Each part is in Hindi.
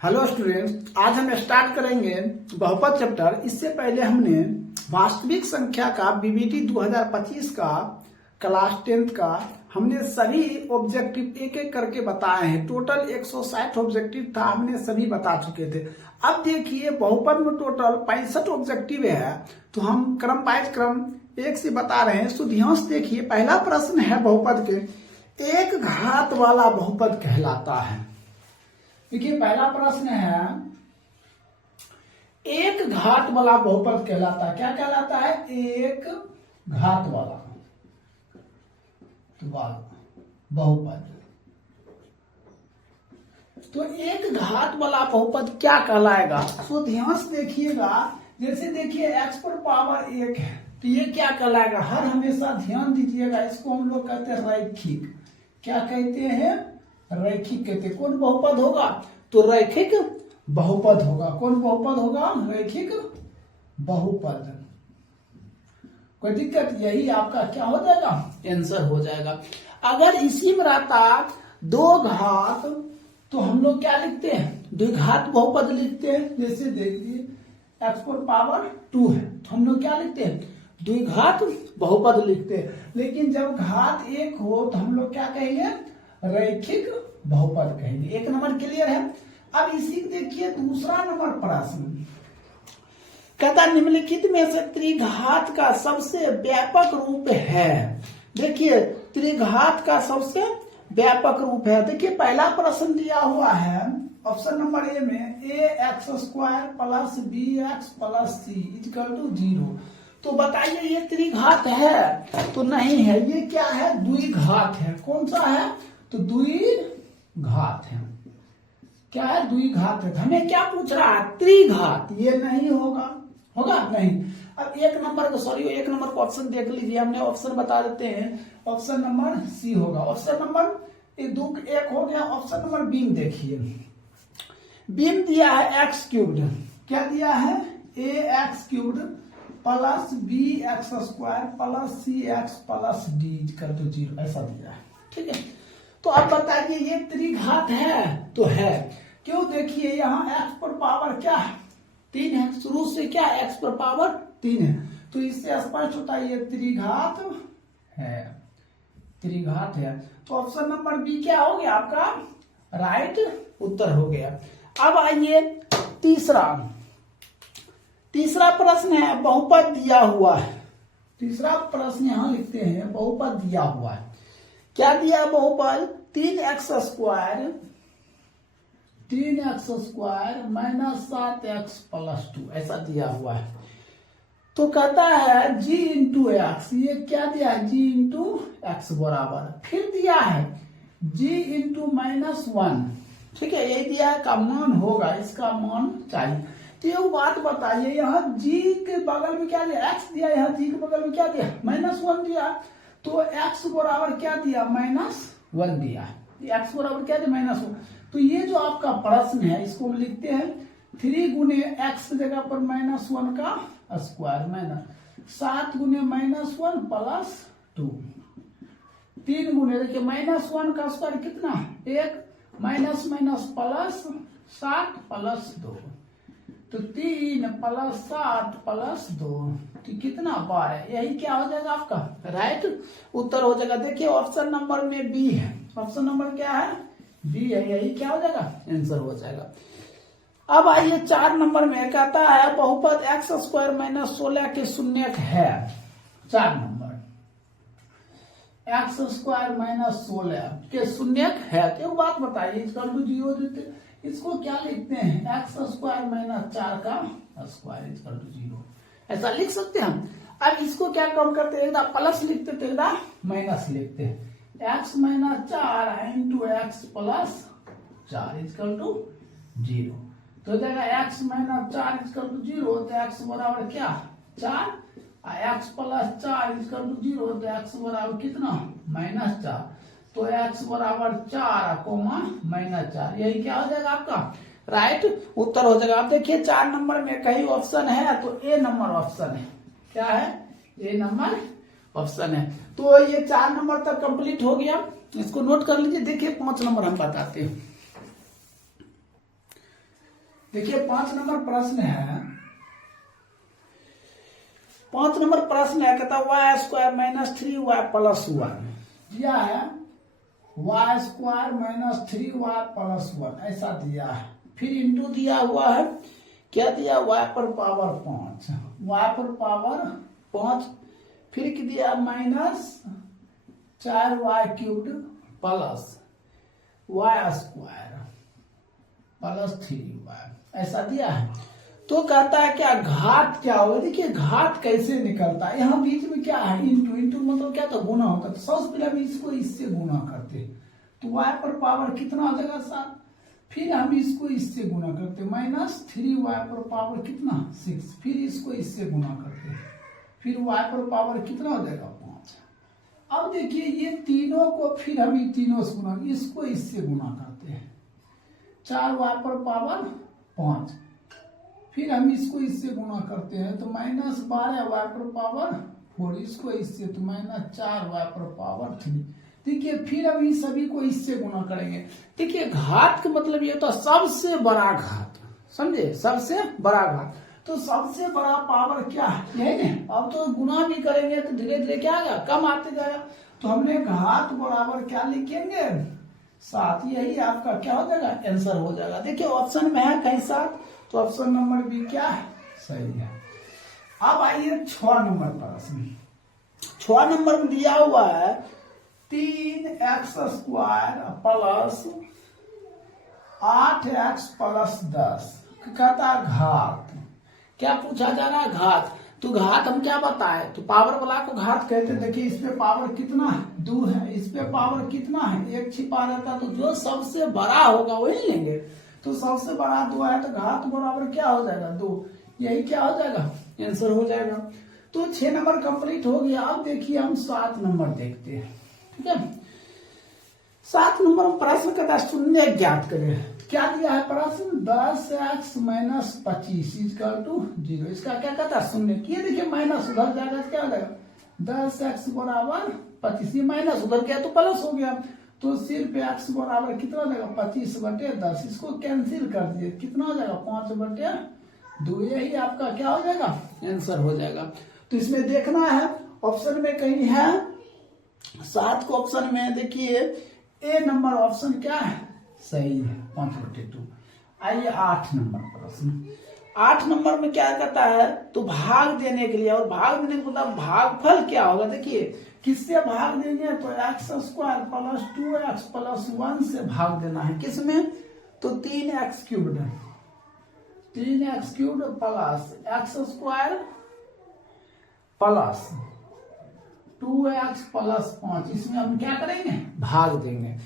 हेलो स्टूडेंट्स, आज हम स्टार्ट करेंगे बहुपद चैप्टर। इससे पहले हमने वास्तविक संख्या का बीबीटी 2025 का क्लास 10th का हमने सभी ऑब्जेक्टिव एक एक करके बताए हैं। टोटल 160 ऑब्जेक्टिव था, हमने सभी बता चुके थे। अब देखिए बहुपद में टोटल 65 ऑब्जेक्टिव है, तो हम क्रम बाय क्रम एक से बता रहे हैं। तो ध्यान से देखिए, पहला प्रश्न है बहुपद के, एक घात वाला बहुपद कहलाता है। देखिए पहला प्रश्न है, एक घात वाला बहुपद कहलाता है। क्या कहलाता है? एक घात वाला बहुपद। तो एक घात वाला बहुपद क्या कहलाएगा? तो ध्यान से देखिएगा, जैसे देखिए x पर पावर 1 है, तो ये क्या कहलाएगा? हर हमेशा ध्यान दीजिएगा, इसको हम लोग कहते हैं रैखिक। क्या कहते हैं? रैखिक कहते हैं। कौन बहुपद होगा? तो रैखिक बहुपद होगा। कौन बहुपद होगा? रैखिक बहुपद। कोई दिक्कत? यही आपका क्या हो जाएगा? आंसर हो जाएगा। अगर इसी में रहता दो घात, तो हम लोग क्या लिखते हैं? द्विघात बहुपद लिखते हैं। जैसे देखिए x पर पावर 2 है, तो हम लोग क्या लिखते हैं? द्विघात बहुपद लिखते हैं। लेकिन जब घात 1 हो तो हम लोग क्या कहेंगे? रैखिक बहुपद कहेंगे। एक नंबर क्लियर है। अब इसी देखिए दूसरा नंबर प्रश्न कहता, निम्नलिखित में से त्रिघात का सबसे व्यापक रूप है। देखिए त्रिघात का सबसे व्यापक रूप है। देखिए पहला प्रश्न दिया हुआ है ऑप्शन नंबर ए में, ax² plus bx plus c equal to 0। तो बताइए ये त्रिघात है? तो नहीं है। ये क्या है? द्विघात है। कौन सा है? तो द्विघात है। क्या है? द्विघात है। हमें क्या पूछ रहा है? त्रिघात। ये नहीं होगा। होगा नहीं। अब एक नंबर को ऑप्शन देख लीजिए, हमने ऑप्शन बता देते हैं। ऑप्शन नंबर सी होगा। ऑप्शन नंबर 1 हो गया। ऑप्शन नंबर बी में देखिए, बी में दिया है x³। क्या दिया है? ax³ plus bx² plus cx plus d equal to 0 ऐसा दिया है। ठीक है, तो अब बताइए ये त्रिघात है? तो है। क्यों? देखिए यहाँ x पर पावर क्या है? 3 है। शुरू से क्या x पर पावर 3 है, तो इससे स्पष्ट होता है ये त्रिघात है। त्रिघात है। तो ऑप्शन नंबर बी क्या हो गया आपका? राइट उत्तर हो गया। अब आइए तीसरा प्रश्न है, बहुपद दिया हुआ है। तीसरा प्रश्न यहां लिखते हैं, बहुपद दिया हुआ है। क्या दिया? बहुपद 3x² माइनस 7x प्लस 2 ऐसा दिया हुआ है। तो कहता है g इंटू एक्स। ये क्या दिया है? g इंटू एक्स बराबर, फिर दिया है g इंटू -1। ठीक है, ये दिया है का मान होगा, इसका मान चाहिए। तो ये बात बताइए, यहाँ g के बगल में क्या दिया? x दिया। यहाँ g के बगल में क्या दिया? -1 दिया। तो x बराबर क्या दिया? -1 दिया। x बराबर क्या दिया? -1। तो ये जो आपका प्रश्न है, इसको हम लिखते हैं 3 गुने x जगह पर -1 का स्क्वायर माइनस 7 गुने -1 प्लस 2। 3 गुने, देखिए -1 का स्क्वायर कितना? 1 माइनस प्लस 7 प्लस 2, तो 3 प्लस 7 प्लस 2, तो कितना? 12। यही क्या हो जाएगा आपका? राइट उत्तर हो जाएगा। देखिए ऑप्शन नंबर में बी है। ऑप्शन नंबर क्या है? बी है। यही क्या हो जाएगा? आंसर हो जाएगा। अब आइए 4 नंबर में कहता है, बहुपद x² माइनस 16 के शून्यक है। 4 नंबर, x² माइनस 16 के शून्यक है। तो बात बताइए, इक्वल टू 0 देते, इसको क्या लिखते हैं? x² माइनस 4 का स्क्वायर इक्वल टू 0 ऐसा लिख सकते हैं हम। अब इसको क्या कम करते हैं? एक प्लस लिखते थे, माइनस लिखते हैं। x minus 4 into x plus 4 equal to 0। तो जाएगा x माइनस 4 इक्वल टू 0, तो x बराबर क्या? 4। x प्लस 4 इक्वल टू 0, तो x बराबर कितना? -4। तो x बराबर 4 कोमा -4। यही क्या हो जाएगा आपका? राइट उत्तर हो जाएगा। अब देखिए 4 नंबर में कई ऑप्शन है, तो ए नंबर ऑप्शन है। क्या है? ए नंबर ऑप्शन है। तो ये 4 नंबर तक कंप्लीट हो गया, इसको नोट कर लीजिए। देखिए 5 नंबर हम बताते हैं। देखिए 5 नंबर प्रश्न है। 5 नंबर प्रश्न है, कहता Y square minus 3y plus 1 दिया है। Y square minus 3y plus 1 ऐसा दिया है। फिर इंटू दिया हुआ है, क्या दिया, y पर पावर 5, y पर पावर 5, फिर क्या दिया, minus 4y cubed plus y square plus 3y ऐसा दिया है। तो कहता है क्या घात क्या होगा। देखिए घात कैसे निकलता है, यहाँ बीच में क्या है, इंटू, इंटू मतलब क्या, तो गुना होता है। तो सबसे पहले हम इसको इससे गुना करते, तो y पर पावर कितना हो जाएगा 7, फिर हम इसको इससे गुना करते, माइनस 3y पर पावर कितना 6, फिर इसको इससे गुना करते, फिर y पर पावर कितना हो जाएगा 5। अब देखिए ये तीनों को फिर हम ये तीनों से गुना, इसको इससे गुना करते हैं, 4y पर पावर 5, फिर हम इसको इससे गुना करते हैं, तो माइनस 12y पर पावर 4, इसको इससे, तो माइनस 4y पर पावर 3। देखिए फिर हम इन सभी को इससे गुना करेंगे। देखिए घात का मतलब ये तो सबसे बड़ा घात, समझे, सबसे बड़ा घात। तो सबसे बड़ा पावर क्या है, यही ना। अब तो गुना भी करेंगे तो धीरे धीरे क्या आएगा, कम आते जाएगा। तो हमने घात बराबर क्या लिखेंगे 7, यही आपका क्या हो जाएगा, आंसर हो जाएगा। देखिए ऑप्शन में है कहीं 7, तो ऑप्शन नंबर बी क्या है, सही है। अब आइए 6 नंबर प्रश्न। 6 नंबर में दिया हुआ है 3x square plus 8x plus 10 कहता घात, क्या पूछा जा रहा है, घात। तो घात हम क्या बताए, तो पावर वाला को घात कहते हैं। देखिए इस पे पावर कितना है 2 है, इस पे पावर कितना है 1 छिपा रहता, तो जो सबसे बड़ा होगा वही लेंगे। तो सबसे बड़ा 2 है, तो घात बराबर क्या हो जाएगा 2, यही क्या हो जाएगा, आंसर हो जाएगा। तो 6 नंबर कंप्लीट हो गया। अब देखिए हम 7 नंबर देखते हैं, ठीक है। 7 नंबर में प्रश्न कहता शून्य ज्ञात करें। क्या दिया है प्रश्न, 10x माइनस 25 इक्वल टू 0। इसका क्या कहता है, शून्य। ये देखिए माइनस उधर जाएगा तो क्या हो जाएगा, 10x बराबर 25, ये माइनस उधर गया तो प्लस हो गया, तो सिर्फ x बराबर कितना हो जाएगा 25/10। इसको कैंसिल कर दिए, कितना हो जाएगा 5/2, यही आपका क्या हो जाएगा, आंसर हो जाएगा। तो इसमें देखना है ऑप्शन में कहीं है 7 को ऑप्शन में, देखिए ए नंबर ऑप्शन क्या है, सही है 5/2। आइए 8 नंबर प्रश्न। 8 नंबर में क्या कहता है, तो भाग देने के लिए, और भाग देने के मतलब भागफल क्या होगा। देखिए किससे भाग देंगे, तो x square plus 2x plus 1 से भाग देना है, किसमें, तो 3x cubed, 3x cubed plus x square plus 2x plus 5, इसमें हम क्या करेंगे, भाग देंगे।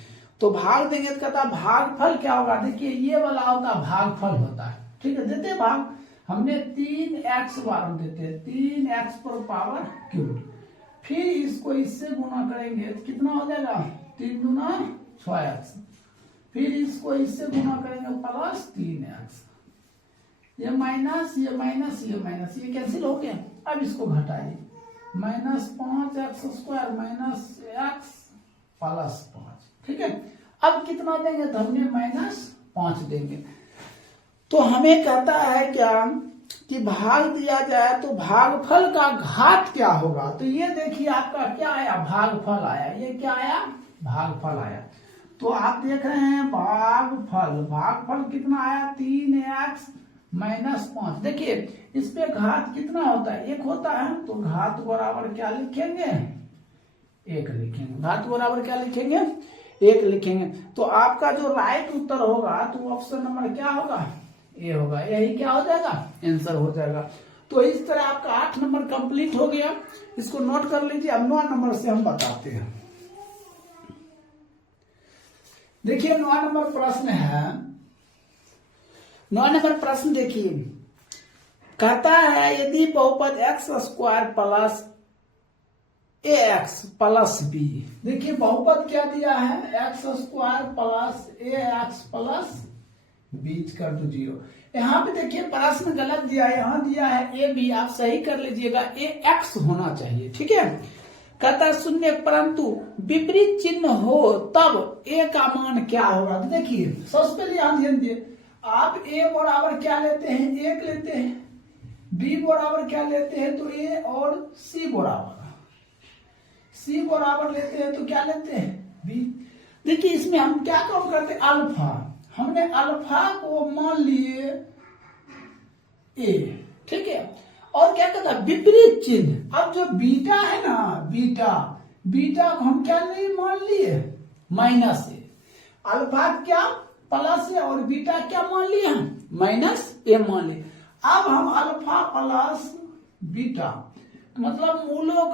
तो भाग देंगे तो कहता भागफल क्या होगा। देखिए ये वाला होता भागफल होता है, ठीक है, देते भाग, हमने 3x बार देते हैं, 3x पर पावर क्यूब, फिर इसको इससे गुना करेंगे तो कितना हो जाएगा, 3 दूना 6x, फिर इसको इससे गुना करेंगे प्लस 3x, ये माइनस ये माइनस ये माइनस, ये कैंसिल हो गया। अब इसको घटाइए, minus 5x square minus x plus 5, ठीक है। अब कितना देंगे, तो हमने -5 देंगे। तो हमें कहता है क्या कि भाग दिया जाए तो भागफल का घात क्या होगा। तो ये देखिए आपका क्या आया, भागफल आया, ये क्या आया, भागफल आया। तो आप देख रहे हैं भागफल, भागफल कितना आया 3x माइनस 5। देखिए इस पे घात कितना होता है, 1 होता है, तो घात बराबर क्या लिखेंगे, 1 लिखेंगे। घात बराबर क्या लिखेंगे, 1 लिखेंगे। तो आपका जो राइट उत्तर होगा तो ऑप्शन नंबर क्या होगा, ए होगा, यही क्या हो जाएगा, आंसर हो जाएगा। तो इस तरह आपका 8 नंबर कंप्लीट हो गया, इसको नोट कर लीजिए। अब 9 नंबर से हम बताते हैं। देखिए 9 नंबर प्रश्न है, 9 नंबर प्रश्न देखिए, कहता है यदि बहुपद x square plus ax plus b। देखिए बहुपद क्या दिया है, x square plus ax plus b कर दो 0। यहाँ पे देखिए प्रश्न गलत दिया है, यहाँ दिया है a b, आप सही कर लीजिएगा, ax होना चाहिए, ठीक है। कहता है शून्य परंतु विपरीत चिन्ह हो तब a का मान क्या होगा। तो देखिए सबसे पहले यहाँ ध्यान दिए, आप ए बराबर क्या लेते हैं, 1 लेते हैं, बी बराबर क्या लेते हैं तो ए, और सी बराबर लेते हैं तो क्या लेते हैं, बी। देखिए इसमें हम क्या काम करते हैं, अल्फा, हमने अल्फा को मान लिए ए, ठीक है, और क्या कहता है विपरीत चिन्ह। अब जो बीटा है ना, बीटा को हम क्या नहीं मान लिए, माइनस ए, अल्फा क्या प्लस ए, और बीटा क्या मान लिए हम, माइनस ए मान लिए। अब हम अल्फा प्लस बीटा मतलब मूलों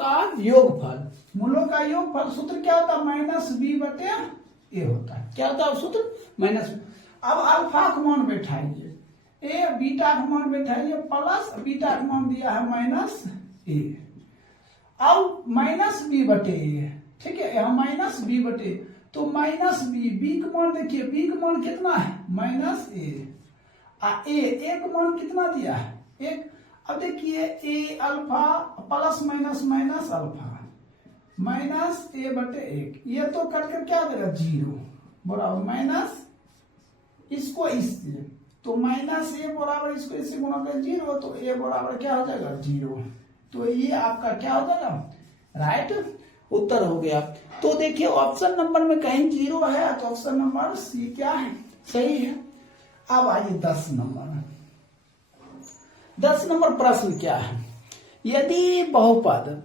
का योगफल सूत्र क्या होता है, माइनस बी बटे ए होता है। क्या होता है सूत्र, माइनस। अब अल्फा का मान बैठाइए, ए बीटा का मान बैठाइए, प्लस बीटा का मान दिया है माइनस ए, अब माइनस बी बटे ए, ठीक है, यहाँ माइनस बी बटे, तो माइनस बी का मान देखिए, बी का मान कितना है, माइनस ए का मान कितना दिया है, 1। अब देखिए a alpha plus minus minus alpha minus a बटे 1, ये तो कटकर क्या देगा 0 बराबर माइनस इसको इससे, तो माइनस ए बराबर इसको इससे गुणा कर 0, तो ए बराबर क्या हो जाएगा 0। तो ये आपका क्या हो जाएगा, राइट उत्तर हो गया। तो देखिए ऑप्शन नंबर में कहीं 0 है, तो ऑप्शन नंबर सी क्या है, सही है। अब आइए 10 नंबर प्रश्न क्या है, यदि बहुपद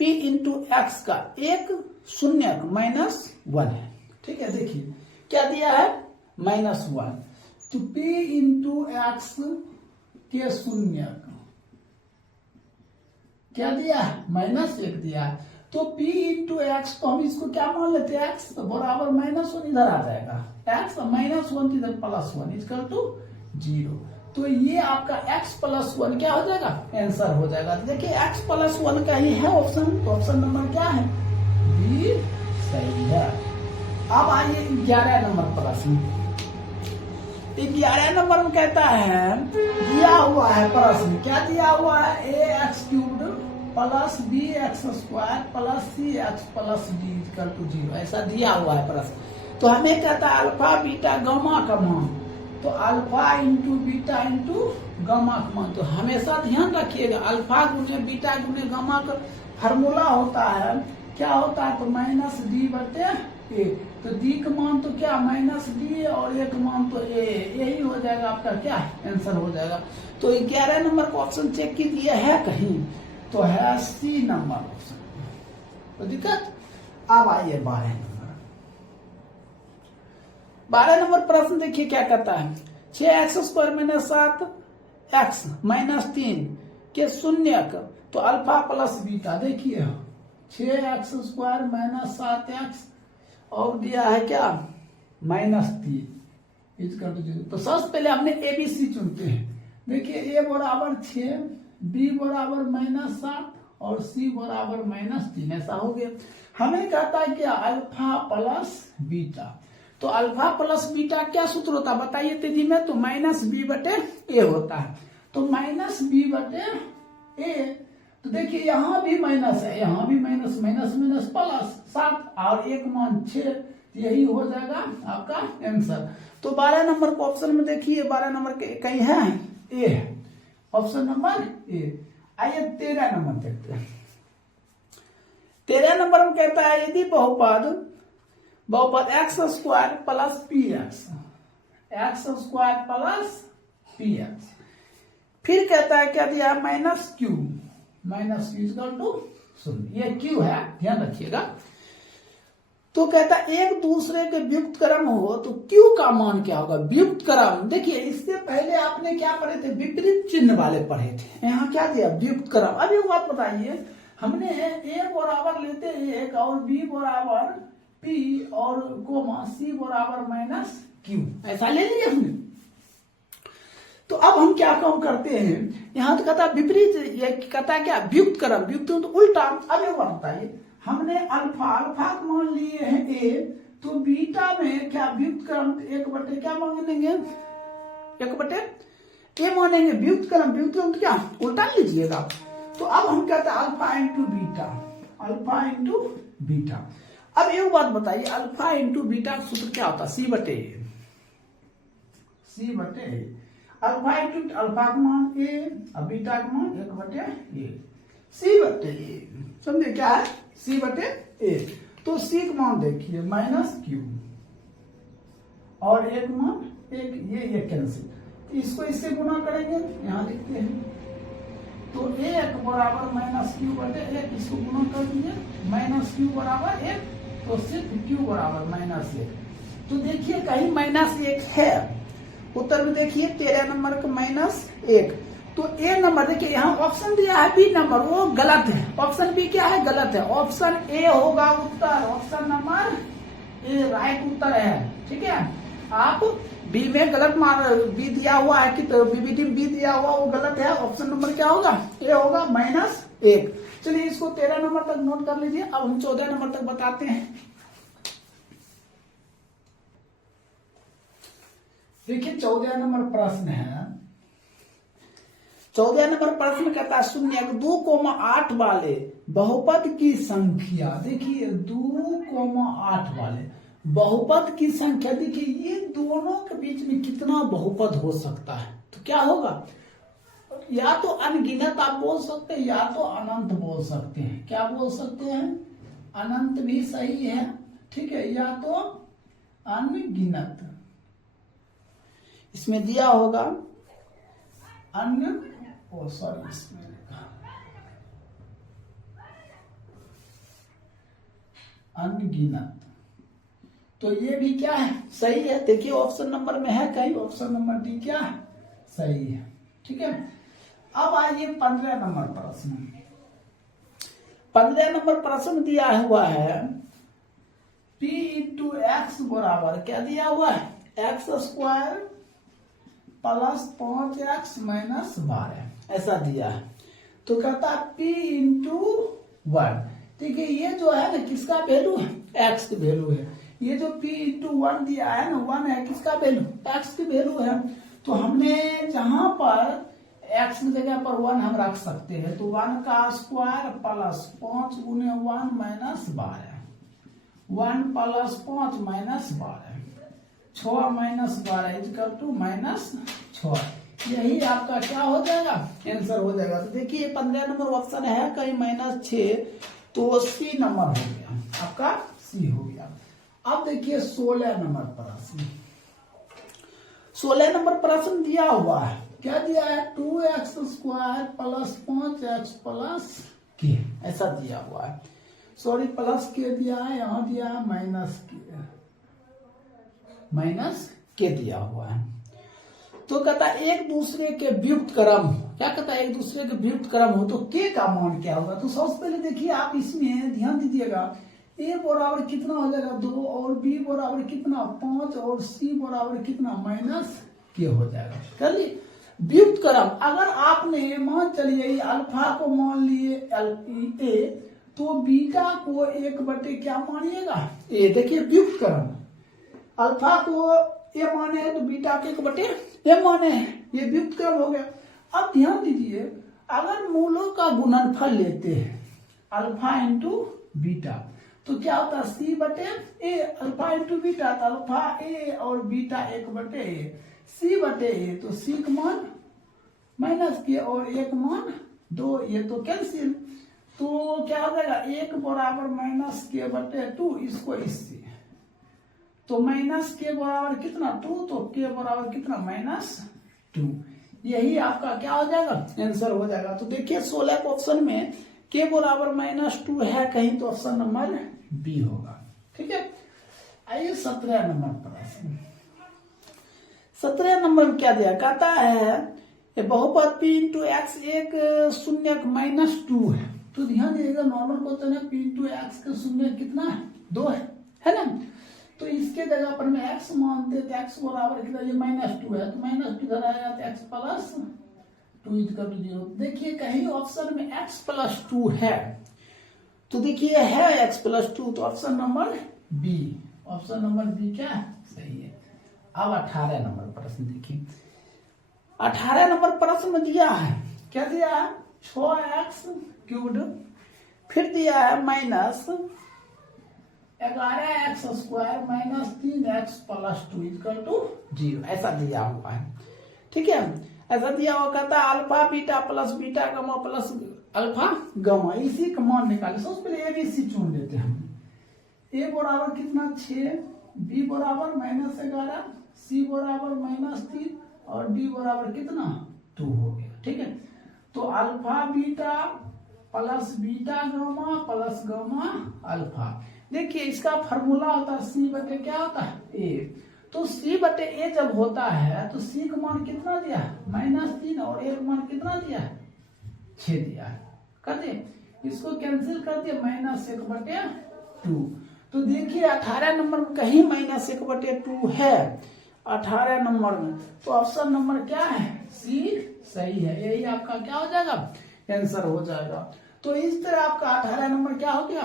p इंटू एक्स का एक शून्यक -1 है, ठीक है, देखिए क्या दिया है -1, तो p इंटू एक्स के शून्यक क्या दिया है, -1 दिया है, तो p इंटू एक्स, तो हम इसको क्या मान लेते हैं, x बराबर -1 इधर आ जाएगा, x -1 इधर +1 इक्वल टू 0। तो ये आपका x +1 क्या हो जाएगा, आंसर हो जाएगा। देखिए x +1 का ही है ऑप्शन, तो ऑप्शन नंबर क्या है, बी सही है। अब आइए 11 नंबर प्रश्न। 11 नंबर में कहता है, दिया हुआ है प्रश्न, क्या दिया हुआ है, ax³ plus bx² plus cx plus d equal to 0, ऐसा दिया हुआ है प्रश्न। तो हमें कहता है अल्फा बीटा गामा का मान, तो alpha into beta into gamma का मान, तो हमेशा ध्यान रखिएगा अल्फा गुने बीटा गुने गामा का फार्मूला होता है, क्या होता है, तो माइनस डी बटे ए, तो डी का मान तो क्या माइनस डी, और ए का मान तो ए, यही हो जाएगा आपका क्या आंसर हो जाएगा। तो 11 नंबर का ऑप्शन चेक कीजिए है कहीं, तो है सी नंबर ऑप्शन, तो दिक्कत। अब आइए 12 नंबर प्रश्न देखिए क्या कहता है, 6x² - 7x - 3 के शून्यक, तो अल्फा प्लस बीटा, देखिए 6x² - 7x और दिया है क्या -3 इसका, तो सबसे पहले हमने एबीसी चुनते हैं। देखिए ए बराबर 6, बी बराबर -7 और सी बराबर -3, ऐसा हो गया। हमें कहता है क्या, अल्फा प्लस बीटा, तो अल्फा प्लस बीटा क्या सूत्र होता है बताइए तेजी में, तो -b बटे ए होता है, तो -b बटे ए, तो देखिए यहाँ भी माइनस है, यहाँ भी माइनस माइनस प्लस 7 और एक मान 6, यही हो जाएगा आपका आंसर। तो 12 नंबर को ऑप्शन में देखिए, 12 नंबर के कहीं है, ए है, ऑप्शन नंबर ए। आइए 13 नंबर देखते हैं। 13 नंबर में कहता है, यदि बहुपद x² plus px, x² plus px, फिर कहता है क्या दिया, -q इक्वल टू 0, ये q है, ध्यान रखिएगा। तो कहता है एक दूसरे के व्युक्त क्रम हो, तो q का मान क्या होगा, व्युक्त क्रम। देखिए इससे पहले आपने क्या पढ़े थे, विपरीत चिन्ह वाले पढ़े थे, यहाँ क्या दिया, व्युक्त क्रम। अब एक बात बताइए, हमने a बराबर लेते 1 और b बराबर p और कोमा c बराबर -q, ऐसा ले लिया हमने। तो अब हम क्या काम करते हैं, यहाँ तो कहता विपरीत, ये कहता है क्या, व्युक्त क्रम, व्युक्त तो उल्टा। अब एक बात बताइए, हमने अल्फा मान लिए हैं ए, तो बीटा में क्या व्युक्त क्रम 1 बटे क्या मानेंगे, 1 बटे ए मानेंगे व्युक्त क्रम तो क्या उल्टा लीजिएगा। तो अब हम कहते हैं अल्फा इंटू बीटा। अब एक बात बताइए, अल्फा इंटू बीटा का सूत्र क्या होता है, सी बटे सी बटे ए। अल्फा इंटू अल्फा का मान ए और बीटा का मान 1 बटे ए, सी बटे ए। समझे क्या है, सी बटे ए। तो सी का मान देखिए माइनस क्यू और एक मान एक, ये कैंसिल, इसको इससे गुना करेंगे, यहां लिखते हैं। तो एक बराबर माइनस क्यू बटे एक, इसको गुना कर दीजिए, माइनस क्यू बराबर एक, तो सिर्फ क्यू बराबर माइनस एक। तो देखिए कहीं माइनस एक है, उत्तर में देखिए 13 नंबर का माइनस एक। तो ए नंबर देखिए यहाँ ऑप्शन दिया है बी नंबर, वो गलत है। ऑप्शन बी क्या है, गलत है। ऑप्शन ए होगा उत्तर, ऑप्शन नंबर ए राइट उत्तर है। ठीक है, आप बी में गलत मार, बी दिया हुआ है कि बीबीटी बी दिया हुआ वो गलत है। ऑप्शन नंबर क्या होगा, ए होगा माइनस एक। चलिए इसको 13 नंबर तक नोट कर लीजिए। अब हम 14 नंबर तक बताते हैं। देखिए 14 नंबर प्रश्न है। 14 नंबर प्रश्न कहता है शून्य 2,8 वाले बहुपद की संख्या। देखिए 2,8 वाले बहुपद की संख्या, देखिए ये दोनों के बीच में कितना बहुपद हो सकता है। तो क्या होगा, या तो अनगिनत आप बोल सकते हैं या तो अनंत बोल सकते हैं। क्या बोल सकते हैं, अनंत भी सही है, ठीक है, या तो अनगिनत। इसमें दिया होगा सॉरी इसमें अनगिनत। तो ये भी क्या है, सही है। देखिए ऑप्शन नंबर में है कहीं, ऑप्शन नंबर डी क्या है, सही है। ठीक है, अब आइए 15 नंबर प्रश्न। 15 नंबर प्रश्न दिया हुआ है p इंटू एक्स बराबर क्या दिया हुआ है, x square plus 5x minus 12, ऐसा दिया है। तो कहता है p इंटू 1। देखिए ये जो है ना किसका वैल्यू है, x की वैल्यू है। ये जो p इंटू 1 दिया है ना, 1 है किसका वैल्यू, x की वैल्यू है। तो हमने जहां पर x की जगह पर 1 हम रख सकते हैं। तो 1 का स्क्वायर प्लस 5 गुने 1 minus 12, 1 plus 5 minus 12, 6 minus 12 equal to minus 6। यही आपका क्या हो जाएगा, आंसर हो जाएगा। तो देखिए 15 नंबर ऑप्शन है कहीं -6, तो सी नंबर हो गया आपका, सी हो गया। अब देखिए 16 नंबर प्रश्न। 16 नंबर प्रश्न दिया हुआ है, क्या दिया है, 2x square plus 5x plus के, ऐसा दिया हुआ है। सॉरी प्लस के दिया है, यहां दिया है माइनस के दिया हुआ है। तो कहता है एक दूसरे के व्युत्क्रम क्रम, क्या कहता है, एक दूसरे के व्युत्क्रम क्रम हो तो के का मान क्या होगा। तो सबसे पहले देखिए आप इसमें ध्यान दीजिएगा, ए बराबर कितना हो जाएगा 2, और बी बराबर कितना 5, और सी बराबर कितना माइनस के हो जाएगा। कर ली व्युत्क्रम क्रम। अगर आपने मान चलिए अल्फा को मान लिए ए, तो बीटा को 1 बटे क्या मानिएगा, ए। देखिए व्युत्क्रम क्रम, अल्फा को ए माने हैं तो बीटा के 1 बटे ए माने हैं, ये व्युत्क्रम क्रम हो गया। अब ध्यान दीजिए अगर मूलों का गुणनफल लेते हैं अल्फा इंटू बीटा, तो क्या होता है सी बटे ए, अल्फा इंटू बीटा, तो अल्फा ए और बीटा 1 बटे ए, सी बटे ए, तो सी का मान माइनस के और 1 मान 2, ये तो कैंसिल। तो क्या हो जाएगा 1 बराबर माइनस के बटे 2, इसको इससे, तो माइनस के बराबर कितना 2, तो के बराबर कितना -2। यही आपका क्या हो जाएगा, आंसर हो जाएगा। तो देखिए 16 के ऑप्शन में के बराबर -2 है कहीं, तो ऑप्शन नंबर बी होगा। ठीक है, आइए 17 नंबर प्रश्न। 17 नंबर में क्या दिया, कहता है बहुपद p इंटू एक्स एक शून्य -2 है। तो ध्यान दीजिएगा नॉर्मल क्वेश्चन है, p इंटू एक्स का शून्य कितना है, 2 है ना। तो इसके जगह पर मैं x मानते तो x बराबर कितना, ये -2 है, तो -2 इधर आएगा तो x प्लस 2 इक्वल टू 0। देखिए कहीं ऑप्शन में x प्लस 2 है, तो देखिए है x प्लस 2, तो option number B, option number B क्या है, सही है। अब 18 नंबर प्रश्न देखिए। 18 नंबर प्रश्न में दिया है, क्या दिया है 6x क्यूब्ड, फिर दिया है 11x² minus 3x plus 2 equal to 0, ऐसा दिया हुआ है। ठीक है, ऐसा दिया हुआ कहता है alpha beta plus beta gamma plus alpha gamma, इसी का मान निकाले। सबसे पहले ABC चुन लेते हैं हम। A बराबर कितना 6, B बराबर -11, C बराबर -3 और D बराबर कितना 2 हो गया। ठीक है, तो alpha beta plus beta gamma plus gamma alpha. देखिए इसका फॉर्मूला होता है C बटे क्या होता है A, तो C बटे A जब होता है तो C का मान कितना दिया है -3 और A का मान कितना दिया है 6 दिया है। कर दिए, इसको कैंसिल कर दिए, -1/2। तो देखिए 18 नंबर में कहीं -1/2 है 18 नंबर में, तो ऑप्शन नंबर क्या है C सही है। यही आपका क्या हो जाएगा आंसर हो जाएगा। तो इस तरह आपका 18 नंबर क्या हो गया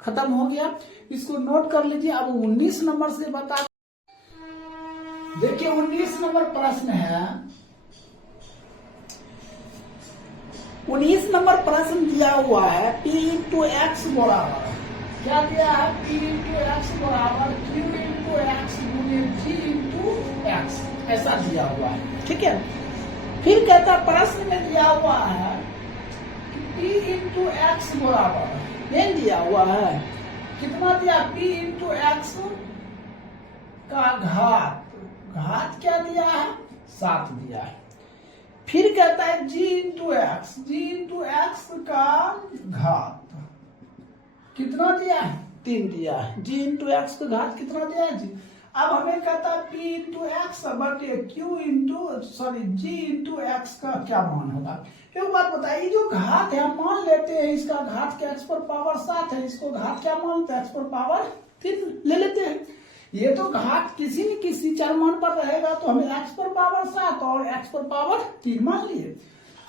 खत्म हो गया। इसको नोट कर लीजिए। अब 19 नंबर से बता, देखिए 19 नंबर प्रश्न है। 19 नंबर प्रश्न दिया हुआ है P इंटू एक्स बराबर क्या दिया है, P इंटू एक्स बराबर Q इंटू एक्स गुने G इंटू एक्स, ऐसा दिया हुआ है। ठीक है, फिर कहता प्रश्न में दिया हुआ है P इंटू एक्स बराबर नहीं दिया हुआ है, कितना दिया P इंटू एक्स का घात क्या दिया है 7 दिया है। फिर कहता है G इंटू एक्स का घात कितना दिया है 3 दिया है। G इंटू एक्स का घात कितना दिया है जी। अब हमें कहता है P इंटू एक्स बटे G इंटू एक्स का क्या मान होगा। एक बात बताइए, जो घात है मान लेते हैं इसका घात क्या x पर पावर 7 है, इसको घात क्या मानते हैं x पर पावर 3 ले लेते हैं। ये तो घात किसी न किसी चर मान पर रहेगा, तो हमें x पर पावर 7 और x पर पावर 3 मान लिए।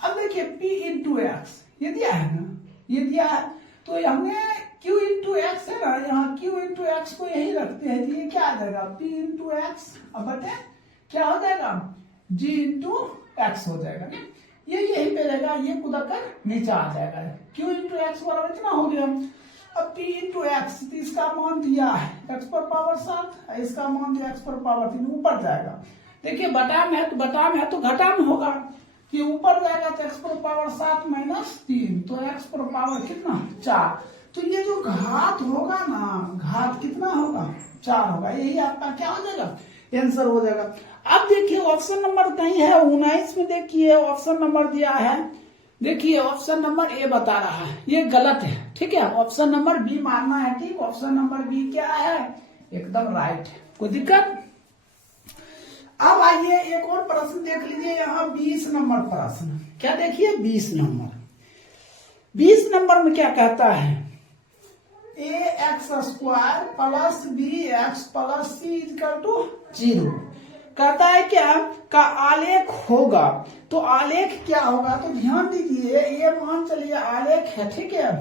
अब देखिए P इंटू एक्स ये दिया है ना, ये दिया है, तो हमने Q इंटू एक्स है ना, यहाँ Q इंटू एक्स को यही रखते हैं। ये क्या आ जाएगा P इंटू एक्स बटे क्या हो जाएगा G इंटू एक्स हो जाएगा ना, ये यही पे रहेगा, ये कूदा कर नीचे आ जाएगा। Q इंटू एक्स बराबर कितना हो गया। अब P इंटू एक्स, इसका मान दिया है x पर पावर 7, इसका मान दिया x पर पावर 3, ऊपर जाएगा। देखिए बटा में है तो घटा में होगा, कि ऊपर जाएगा तो x पर पावर 7 -3, तो x पर पावर कितना 4। तो ये जो घात होगा ना, घात कितना होगा 4 होगा। यही आपका क्या हो जाएगा आंसर हो जाएगा। अब देखिए ऑप्शन नंबर नहीं है 19 में, देखिए ऑप्शन नंबर दिया है, देखिए ऑप्शन नंबर ए बता रहा है, ये गलत है। ठीक है, ऑप्शन नंबर बी मानना है। ठीक, ऑप्शन नंबर बी क्या है एकदम राइट है, कोई दिक्कत। अब आइए एक और प्रश्न देख लीजिए, यहाँ 20 नंबर प्रश्न। क्या देखिए 20 नंबर में क्या कहता है, ax² plus bx plus c equal to 0 कहता है क्या का आलेख होगा। तो आलेख क्या होगा, तो ध्यान दीजिए, ये मान चलिए आलेख है। ठीक है,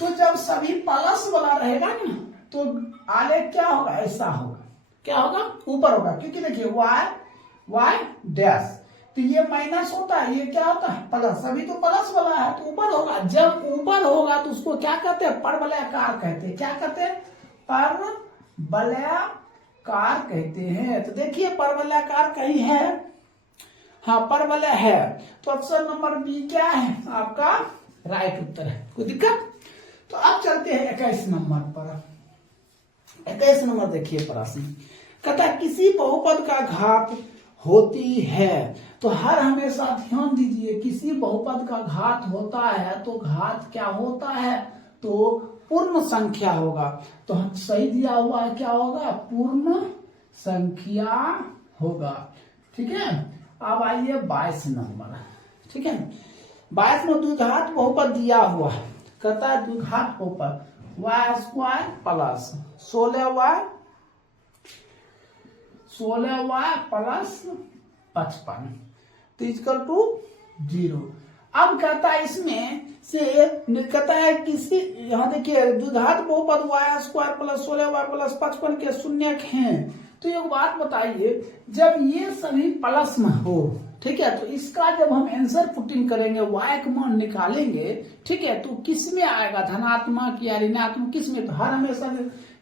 तो जब सभी प्लस वाला रहेगा ना, तो आलेख क्या होगा ऐसा होगा, क्या होगा ऊपर होगा, क्योंकि देखिए y डैश, तो ये माइनस होता है, ये क्या होता है प्लस, सभी तो प्लस वाला है तो ऊपर होगा। जब ऊपर होगा तो उसको क्या कहते हैं परवलयाकार कहते हैं। क्या कहते हैं परवलयाकार कहते हैं। तो देखिए परवलयाकार कहीं है, हाँ परवलय है, तो ऑप्शन नंबर बी क्या है आपका राइट उत्तर है, कोई दिक्कत। तो अब चलते हैं 21 नंबर पर। 21 नंबर देखिए प्रश्न कहता किसी बहुपद का घात होती है, तो हर हमेशा ध्यान दीजिए, किसी बहुपद का घात होता है तो घात क्या होता है, तो पूर्ण संख्या होगा। तो सही दिया हुआ है क्या होगा पूर्ण संख्या होगा। ठीक है, अब आइए 22 नंबर। ठीक है, 22 में द्विघात बहुपद दिया हुआ है, कहता है द्विघात बहुपद y² प्लस 16y प्लस 55 तो इक्वल टू 0। अब कहता है इसमें से कहता है किसी, यहाँ देखिए द्विघात बहुपद y² प्लस 16y प्लस 55 के शून्यक हैं। तो एक बात बताइए, जब ये सभी प्लस में हो, ठीक है, तो इसका जब हम आंसर पुटिंग करेंगे y का मान निकालेंगे, ठीक है, तो किस में आएगा धनात्मक या ऋणात्मक, किस में, तो हर हमेशा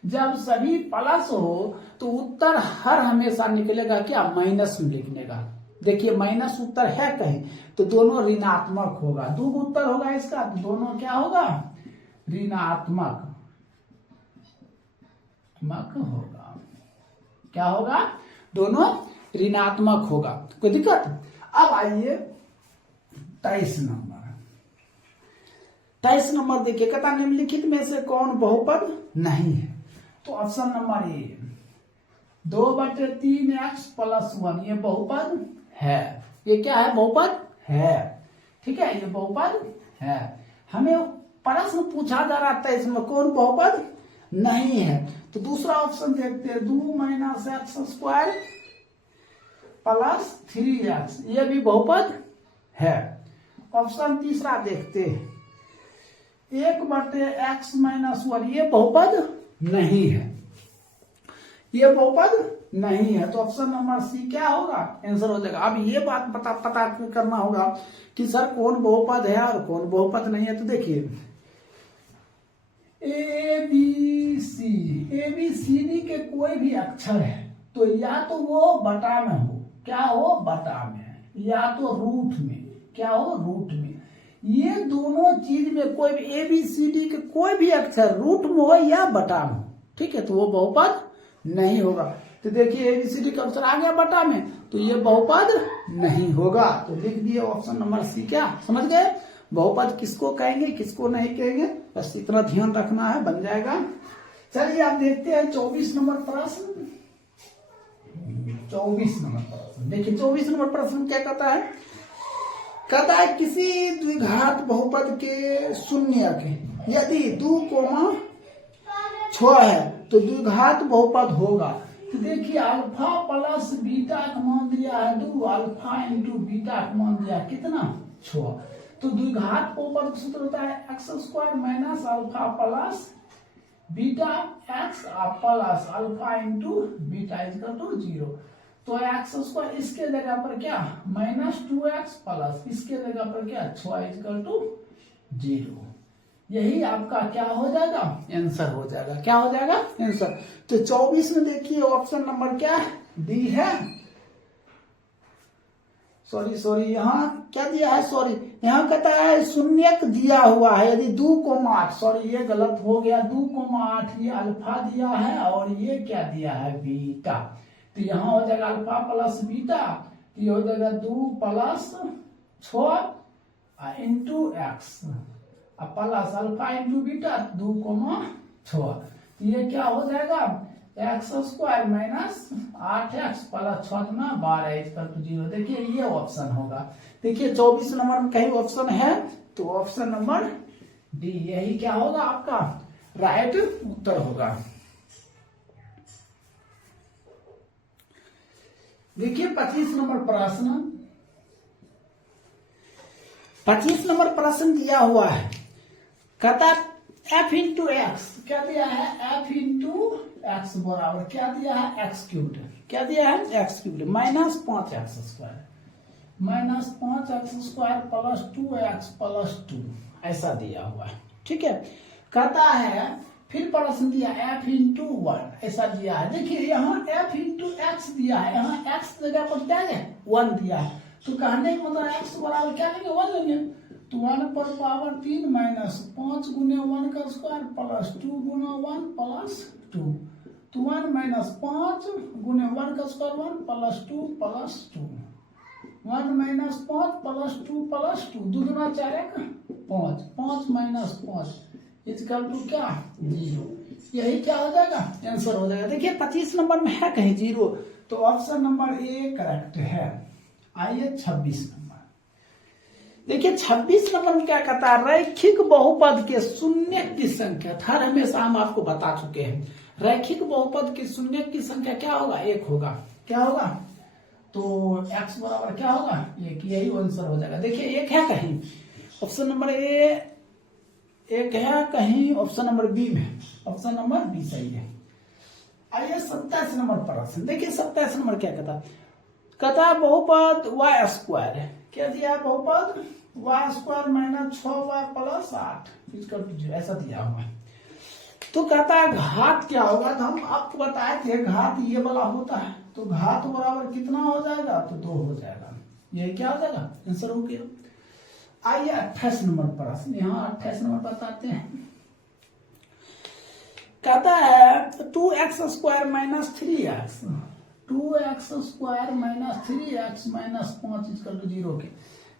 जब सभी प्लस हो तो उत्तर हर हमेशा निकलेगा क्या, माइनस में लिखने का। देखिए माइनस उत्तर है कहीं तो दोनों ऋणात्मक होगा, दो उत्तर होगा इसका तो दोनों क्या होगा, ऋणात्मक होगा। क्या होगा, दोनों ऋणात्मक होगा। कोई दिक्कत। अब आइए 23 नंबर। 23 नंबर देखिए, कहता निम्नलिखित में से कौन बहुपद नहीं है। तो ऑप्शन नंबर ए 2/3x + 1 ये बहुपद है। ये क्या है, बहुपद है। ठीक है, ये बहुपद है। हमें प्रश्न पूछा जा रहा था इसमें कौन बहुपद नहीं है। तो दूसरा ऑप्शन देखते हैं, 2 - x² + 3x ये भी बहुपद है। ऑप्शन तीसरा देखते हैं, 1/x - 1 ये बहुपद नहीं है, ये बहुपद नहीं है। तो ऑप्शन नंबर सी क्या होगा, आंसर हो जाएगा। अब ये बात पता करना होगा कि सर कौन बहुपद है और कौन बहुपद नहीं है। तो देखिए ABCD के कोई भी अक्षर है तो या तो वो बटा में हो, क्या हो, बटा में, या तो रूट में, क्या हो, रूट में। ये दोनों चीज में कोई भी ABCD के कोई भी अक्षर रूट में हो या बटा में हो, ठीक है, तो वो बहुपद नहीं होगा। तो देखिए ABCD का अक्षर आ गया बटा में तो ये बहुपद नहीं होगा। तो लिख दिए ऑप्शन नंबर सी। क्या समझ गए, बहुपद किसको कहेंगे किसको नहीं कहेंगे, बस इतना ध्यान रखना है, बन जाएगा। चलिए आप देखते हैं 24 नंबर प्रश्न। 24 नंबर प्रश्न देखिए, 24 नंबर प्रश्न क्या कहता है, कहता है किसी द्विघात बहुपद के शून्यक यदि 2,6 है तो द्विघात बहुपद होगा। तो देखिए अल्फा प्लस बीटा का मान दिया है 2, अल्फा इंटू बीटा का मान दिया है कितना, 6। तो द्विघात बहुपद का सूत्र होता है x² minus alpha plus beta x plus alpha into beta equal to 0। तो x² इसके जगह पर क्या, -2x प्लस इसके जगह पर क्या, 6 इक्वल टू 0। यही आपका क्या हो जाएगा, आंसर हो जाएगा। क्या हो जाएगा, आंसर। तो 24 में देखिए ऑप्शन नंबर क्या डी है। सॉरी यहाँ क्या दिया है, सॉरी यहाँ कहता है शून्यक दिया हुआ है यदि 2,8, सॉरी ये गलत हो गया, 2,8 ये अल्फा दिया है और ये क्या दिया है, बीटा। तो यहाँ हो जाएगा अल्फा प्लस बीटा, तो ये हो जाएगा 2 + 6 into x plus alpha into beta 2,6। तो ये क्या हो जाएगा, x² minus 8x plus 6 12 equal to 0। देखिए ये ऑप्शन होगा। देखिए 24 नंबर में कहीं ऑप्शन है तो ऑप्शन नंबर डी यही क्या होगा, आपका राइट उत्तर होगा। देखिए 25 नंबर प्रश्न। 25 नंबर प्रश्न दिया हुआ है, कहता f इंटू एक्स, क्या दिया है, f इंटू एक्स बराबर क्या दिया है, x³। क्या दिया है, x³ -5x² plus 2x plus 2 ऐसा दिया हुआ है। ठीक है, कहता है फिर प्रश्न दिया f इंटू 1 ऐसा दिया है। देखिए यहाँ f इंटू एक्स दिया है, यहाँ x जगह पर क्या है, 1 दिया है। तो कहने का मतलब x बराबर क्या लेंगे, 1 लेंगे। तो 1 पर पावर 3 माइनस 5 गुने 1 का स्क्वायर प्लस 2 गुना 1 प्लस 2। तो 1 माइनस 5 गुने 1 का square 1 plus 2 plus 2। 1 minus 5 plus 2 plus 2, 2 दूना 4 1 5, 5 माइनस 5 इक्वल टू क्या, 0। यही क्या हो जाएगा, आंसर हो जाएगा। देखिए 25 नंबर में है कहीं 0, तो ऑप्शन नंबर ए करेक्ट है। आइए 26 नंबर। देखिए 26 नंबर में क्या कहता है, रैखिक बहुपद के शून्य की संख्या, हर हमेशा हम आपको बता चुके हैं, रैखिक बहुपद के शून्य की संख्या क्या होगा, 1 होगा। क्या होगा, तो x बराबर क्या होगा, 1, यही आंसर हो जाएगा। देखिए 1 है कहीं ऑप्शन नंबर ए, 1 है कहीं ऑप्शन नंबर बी में, ऑप्शन नंबर बी सही है। आइए 27 नंबर प्रश्न। देखिए 27 नंबर क्या कहता बहुपद y², क्या दिया बहुपद y² minus 6y plus 8 equal to 0 ऐसा दिया हुआ है। तो कहता है घात क्या होगा, तो हम आपको बताए थे घात ये वाला होता है, तो घात बराबर कितना हो जाएगा, तो 2 हो जाएगा। ये क्या हो जाएगा, आंसर हो गया। आइए 28 नंबर प्रश्न, यहाँ 28 नंबर बताते हैं। कहता है 2x square minus 3x, 2x square minus 3x minus 5 equal to 0 के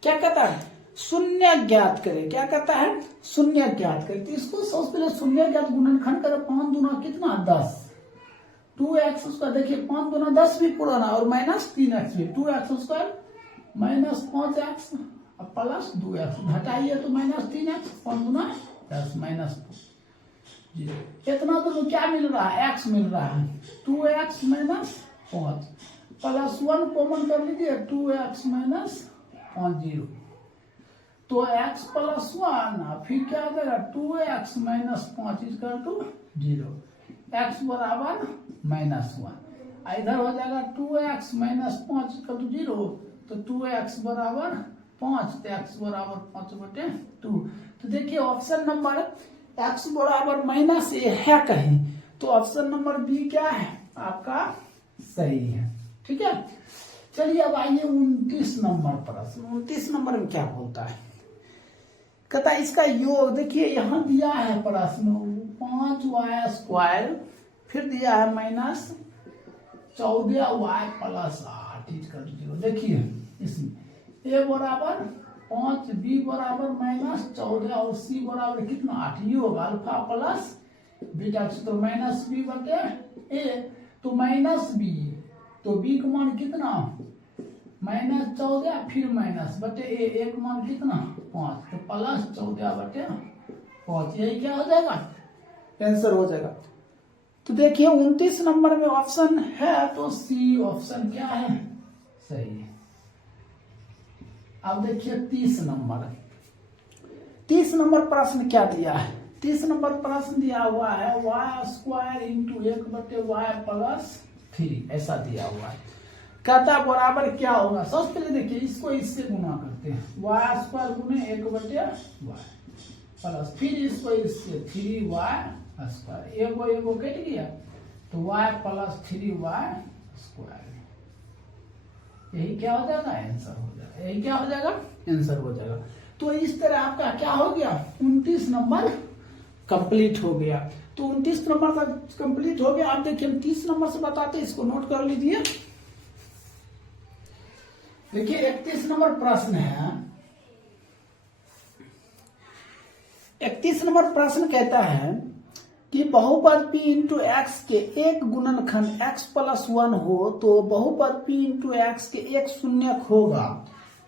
क्या कहता है, शून्य ज्ञात करे। क्या कहता है, शून्य ज्ञात करे। तो इसको सबसे पहले शून्य ज्ञात गुणनखंड करे। 5 दूना कितना 10, 2x स्क्वायर, देखिए 5 दूना 10 भी पुराना और माइनस 3x भी, 2x square minus 5x plus 2x, घटाइए तो माइनस 3x, 5 दूना 10 माइनस 0। इतना तो क्या मिल रहा है, x मिल रहा है, 2x माइनस 5 प्लस 1 कॉमन कर लीजिए, 2x माइनस 5 0, तो x प्लस 1 फिर क्या हो जाएगा 2x minus 5 equal to 0, x बराबर माइनस 1। इधर हो जाएगा 2x माइनस 5 इक्वल टू 0, तो 2x बराबर 5, तो x बराबर 5/2। तो देखिए ऑप्शन नंबर x बराबर माइनस ए है कहीं, तो ऑप्शन नंबर बी क्या है आपका सही है। ठीक है, चलिए अब आइए 29 नंबर प्रश्न। 29 नंबर में क्या बोलता है, कहता है इसका योग, देखिए यहां दिया है प्रश्न 5y स्क्वायर, फिर दिया है minus 14y plus 8 equal to 0। देखिए इसमें a बराबर 5, b बराबर माइनस 14 और c बराबर कितना 8, योग अल्फा प्लस बीटा, तो माइनस b बटे a, तो माइनस b, तो b का मान कितना माइनस 14, फिर माइनस बटे a का मान कितना 5, तो प्लस 14/5, यही क्या हो जाएगा आंसर हो जाएगा। तो देखिए 29 नंबर में ऑप्शन है, तो सी ऑप्शन क्या है सही है। अब देखिए 30 नंबर, 30 नंबर प्रश्न क्या दिया है, 30 नंबर प्रश्न दिया हुआ है y square into 1/y plus 3, ऐसा दिया हुआ है। कहता बराबर क्या होगा, सबसे पहले देखिए इसको इससे गुना करते हैं, y स्क्वायर गुने 1/y प्लस फिर इसको इससे 3y स्क्वायर, एगो कट गया, तो y प्लस 3y स्क्वायर, यही क्या हो जाएगा आंसर हो जाएगा, यही क्या हो जाएगा आंसर हो जाएगा। तो इस तरह आपका क्या हो गया 29 नंबर कंप्लीट हो गया। तो 29 नंबर का कंप्लीट हो गया। आप देखिए 30 नंबर से बताते, इसको नोट कर लीजिए। देखिए 31 नंबर प्रश्न है, 31 नंबर प्रश्न कहता है कि बहुपद p इंटू एक्स के एक गुणनखंड x प्लस 1 हो तो बहुपद p इंटू एक्स के एक शून्यक होगा।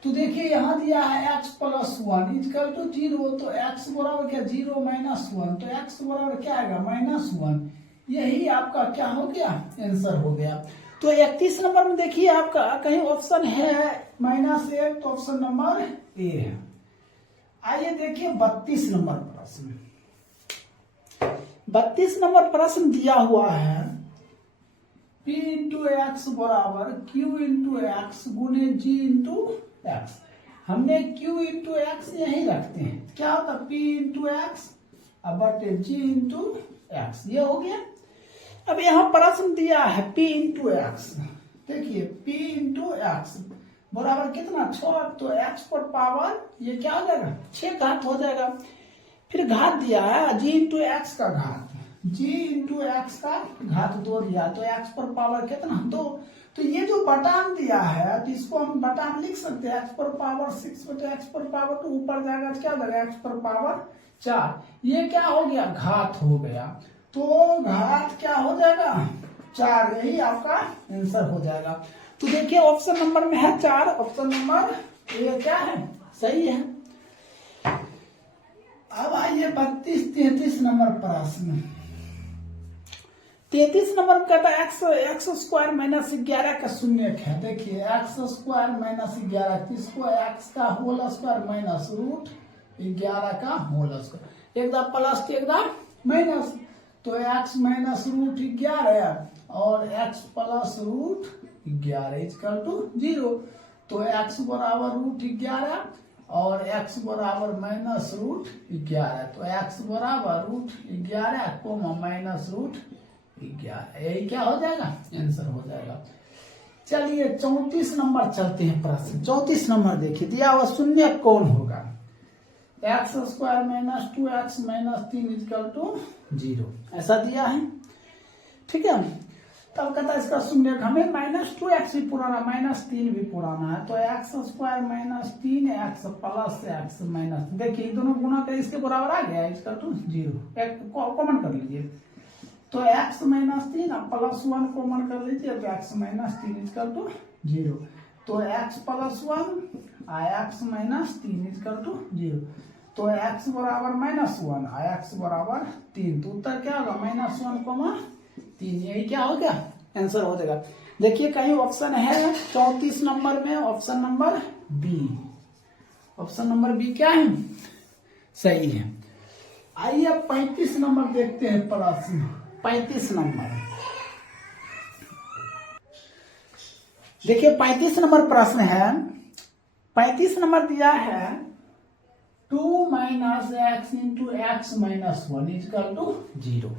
तो देखिए यहाँ दिया है x प्लस 1 इक्वल टू 0, तो x बराबर क्या 0 माइनस 1, तो x बराबर क्या आएगा -1, यही आपका क्या हो गया आंसर हो गया। तो 31 नंबर में देखिए आपका कहीं ऑप्शन है -1, तो ऑप्शन नंबर ए है। आइए देखिए 32 नंबर प्रश्न, 32 नंबर प्रश्न दिया हुआ है p इंटू एक्स बराबर q इंटू एक्स गुने g इंटू एक्स। हमने q इंटू एक्स यही रखते हैं, क्या होता p इंटू एक्स बटे g इंटू एक्स, ये हो गया। अब यहाँ प्रश्न दिया है p इंटू एक्स, देखिए p इंटू एक्स बराबर कितना 6, तो x पर पावर ये क्या हो जाएगा 6 घात हो जाएगा। फिर घात दिया है g इंटू एक्स का घात, g इंटू एक्स का घात 2 दिया, तो x पर पावर कितना 2। तो ये जो बटान दिया है, तो इसको हम बटान लिख सकते हैं, x पर पावर 6 बटे x पर पावर 2, ऊपर जाएगा क्या हो जाएगा x पर पावर 4, ये क्या हो गया घात हो गया, तो घात क्या हो जाएगा 4, यही आपका आंसर हो जाएगा। तो देखिए ऑप्शन नंबर में है 4, ऑप्शन नंबर ए क्या है सही है। अब आइए 33 नंबर प्रश्न, 33 नंबर में कहता है एक्स स्क्वायर माइनस 11 का शून्यक है। देखिए एक्स स्क्वायर माइनस 11, इसको एक्स का होल स्क्वायर माइनस रूट 11 का होल स्क्वायर, एक दाम प्लस एक दाम माइनस, तो एक्स माइनस रूट 11 और x plus root 11 equal to 0, तो एक्स बराबर रूट 11 और x बराबर माइनस रूट 11, तो x बराबर रूट 11 कोमा माइनस रूट 11, यही क्या हो जाएगा, आंसर हो जाएगा। चलिए 34 नंबर चलते हैं प्रश्न। 34 नंबर देखिए, दिया हुआ शून्य कौन होगा, x square minus 2x minus 3 equal to 0, ऐसा दिया है, ठीक है। तब कहता है इसका शून्य, हमें -2x भी पुराना -3 भी पुराना है, तो x square minus 3x plus x minus, देखिए दोनों गुना कर इसके बराबर आ गया, इसका टू 0, एक कॉमन कर लीजिए, तो x माइनस 3 प्लस 1 कॉमन कर लीजिए, तो x माइनस 3 इक्वल टू 0, तो x plus 1 x minus 3 equal to 0, तो x बराबर -1 x बराबर 3, तो उत्तर क्या होगा, -1, 3, यही क्या हो गया, आंसर हो जाएगा। देखिए कहीं ऑप्शन है 34 नंबर में, option number B, option number B क्या है, सही है। आइए 35 नंबर देखते हैं प्रश्न। 35 नंबर देखिए, 35 नंबर प्रश्न है। 35 नंबर दिया है 2 minus x into x minus 1 equal to 0।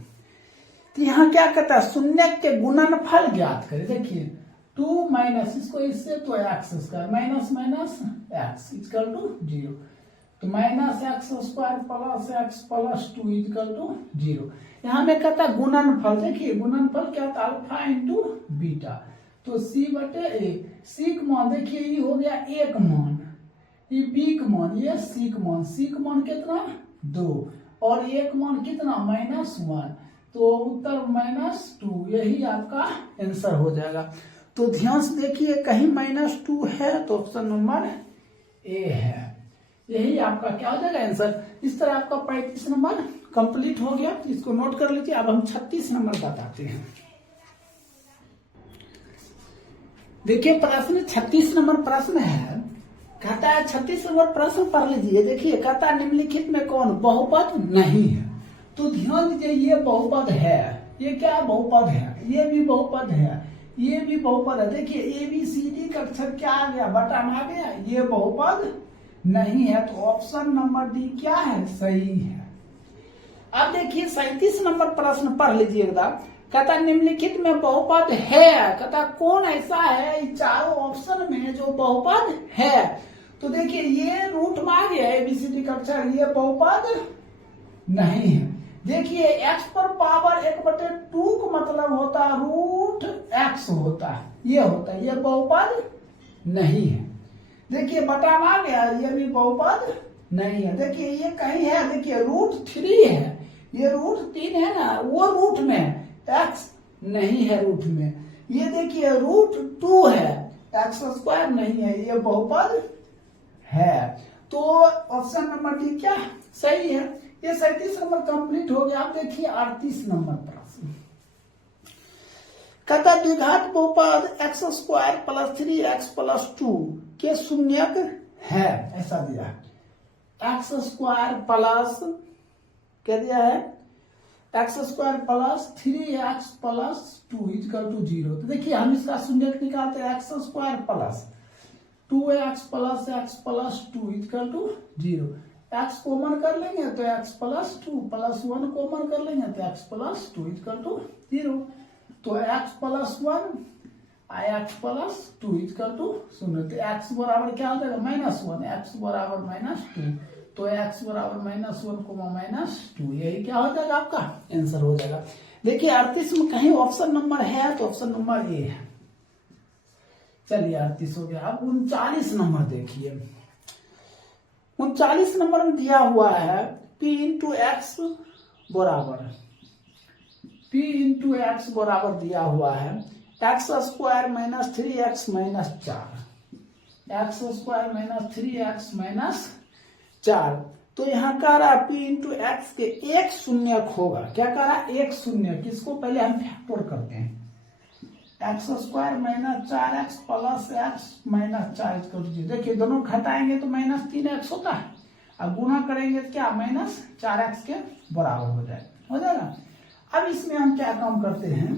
तो यहाँ क्या कहता है, शून्य के गुणनफल ज्ञात करें। देखिए 2 माइनस इसको इससे, तो x square minus minus x equal to 0, तो minus x square plus x plus 2 equal to 0। यहाँ में कहता है गुणनफल, देखिए गुणनफल क्या होता है, अल्फा इंटू बीटा, तो c बटे a, c का मान देखिए ये हो गया 1 मान, ये b का मान, ये c का मान, c का मान कितना 2 और 1 मान कितना -1, तो उत्तर -2, यही आपका आंसर हो जाएगा। तो ध्यान से देखिए कहीं -2 है तो ऑप्शन नंबर ए है, यही आपका क्या हो जाएगा आंसर। इस तरह आपका 35 नंबर कंप्लीट हो गया, इसको नोट कर लीजिए। अब हम 36 नंबर बताते हैं। देखिए प्रश्न 36 नंबर प्रश्न है, कहता है 36 नंबर प्रश्न पढ़ लीजिए। देखिए कहता है निम्नलिखित में कौन बहुपद नहीं है, तो ध्यान दीजिए ये बहुपद है, ये क्या बहुपद है, ये भी बहुपद है, ये भी बहुपद है। देखिए ए बी सी डी का अक्षर क्या आ गया, बटन आ गया, ये बहुपद नहीं है, तो ऑप्शन नंबर डी क्या है, सही है। अब देखिए 37 नंबर प्रश्न पढ़ लीजिए एकदम। कहता निम्नलिखित में बहुपद है, कहता कौन ऐसा है चारों ऑप्शन में जो बहुपद है, तो देखिए ये रूट में आ गया एबीसीडी का अक्षर, ये बहुपद नहीं है। देखिए x पर पावर 1/2 का मतलब होता है रूट x होता है, ये होता है, ये बहुपद नहीं है। देखिए बटा में आ गया, ये भी बहुपद नहीं है। देखिए ये कहीं है, देखिए √3 है, ये √3 है ना, वो रूट में, x नहीं है रूट में। ये देखिए √2 है, x स्क्वायर नहीं है, ये बहुपद है। तो ऑप्शन नंबर डी क्या सही है। ये 37 नंबर कंप्लीट हो गया। आप देखिए 38 नंबर प्रश्न, कहता द्विघात बहुपद x square plus 3x plus 2 के शून्यक है, ऐसा दिया है। x स्क्वायर प्लस क्या दिया है, x square plus 3x plus 2 equal to 0। तो देखिए हम इसका शून्यक निकालते हैं, x square plus 2x plus x plus 2 equal to 0। x common कर लेंगे तो x प्लस 2 प्लस 1 कॉमन कर लेंगे तो x प्लस 2 इक्वल टू 0। तो x plus 1 x plus 2 equal to 0, तो x बराबर क्या हो जाएगा -1, x बराबर -2, तो x बराबर -1, -2, यही क्या हो जाएगा आपका आंसर हो जाएगा। देखिए 38 में कहीं ऑप्शन नंबर है तो ऑप्शन नंबर ए है। चलिए 38 हो गया। अब 39 नंबर देखिए। 39 नंबर में दिया हुआ है p इंटू एक्स बराबर दिया हुआ है x square minus 3x minus 4, x square minus 3x minus 4। तो यहाँ कह रहा है p इंटू एक्स के एक शून्यक होगा। क्या कह रहा है, एक शून्यक। इसको पहले हम फैक्टर करते हैं, x square minus 4x plus x minus 4 equal to 0। देखिए दोनों घटाएंगे तो -3x होता है, अब गुना करेंगे तो क्या -4x के बराबर हो जाएगा। अब इसमें हम क्या काम करते हैं,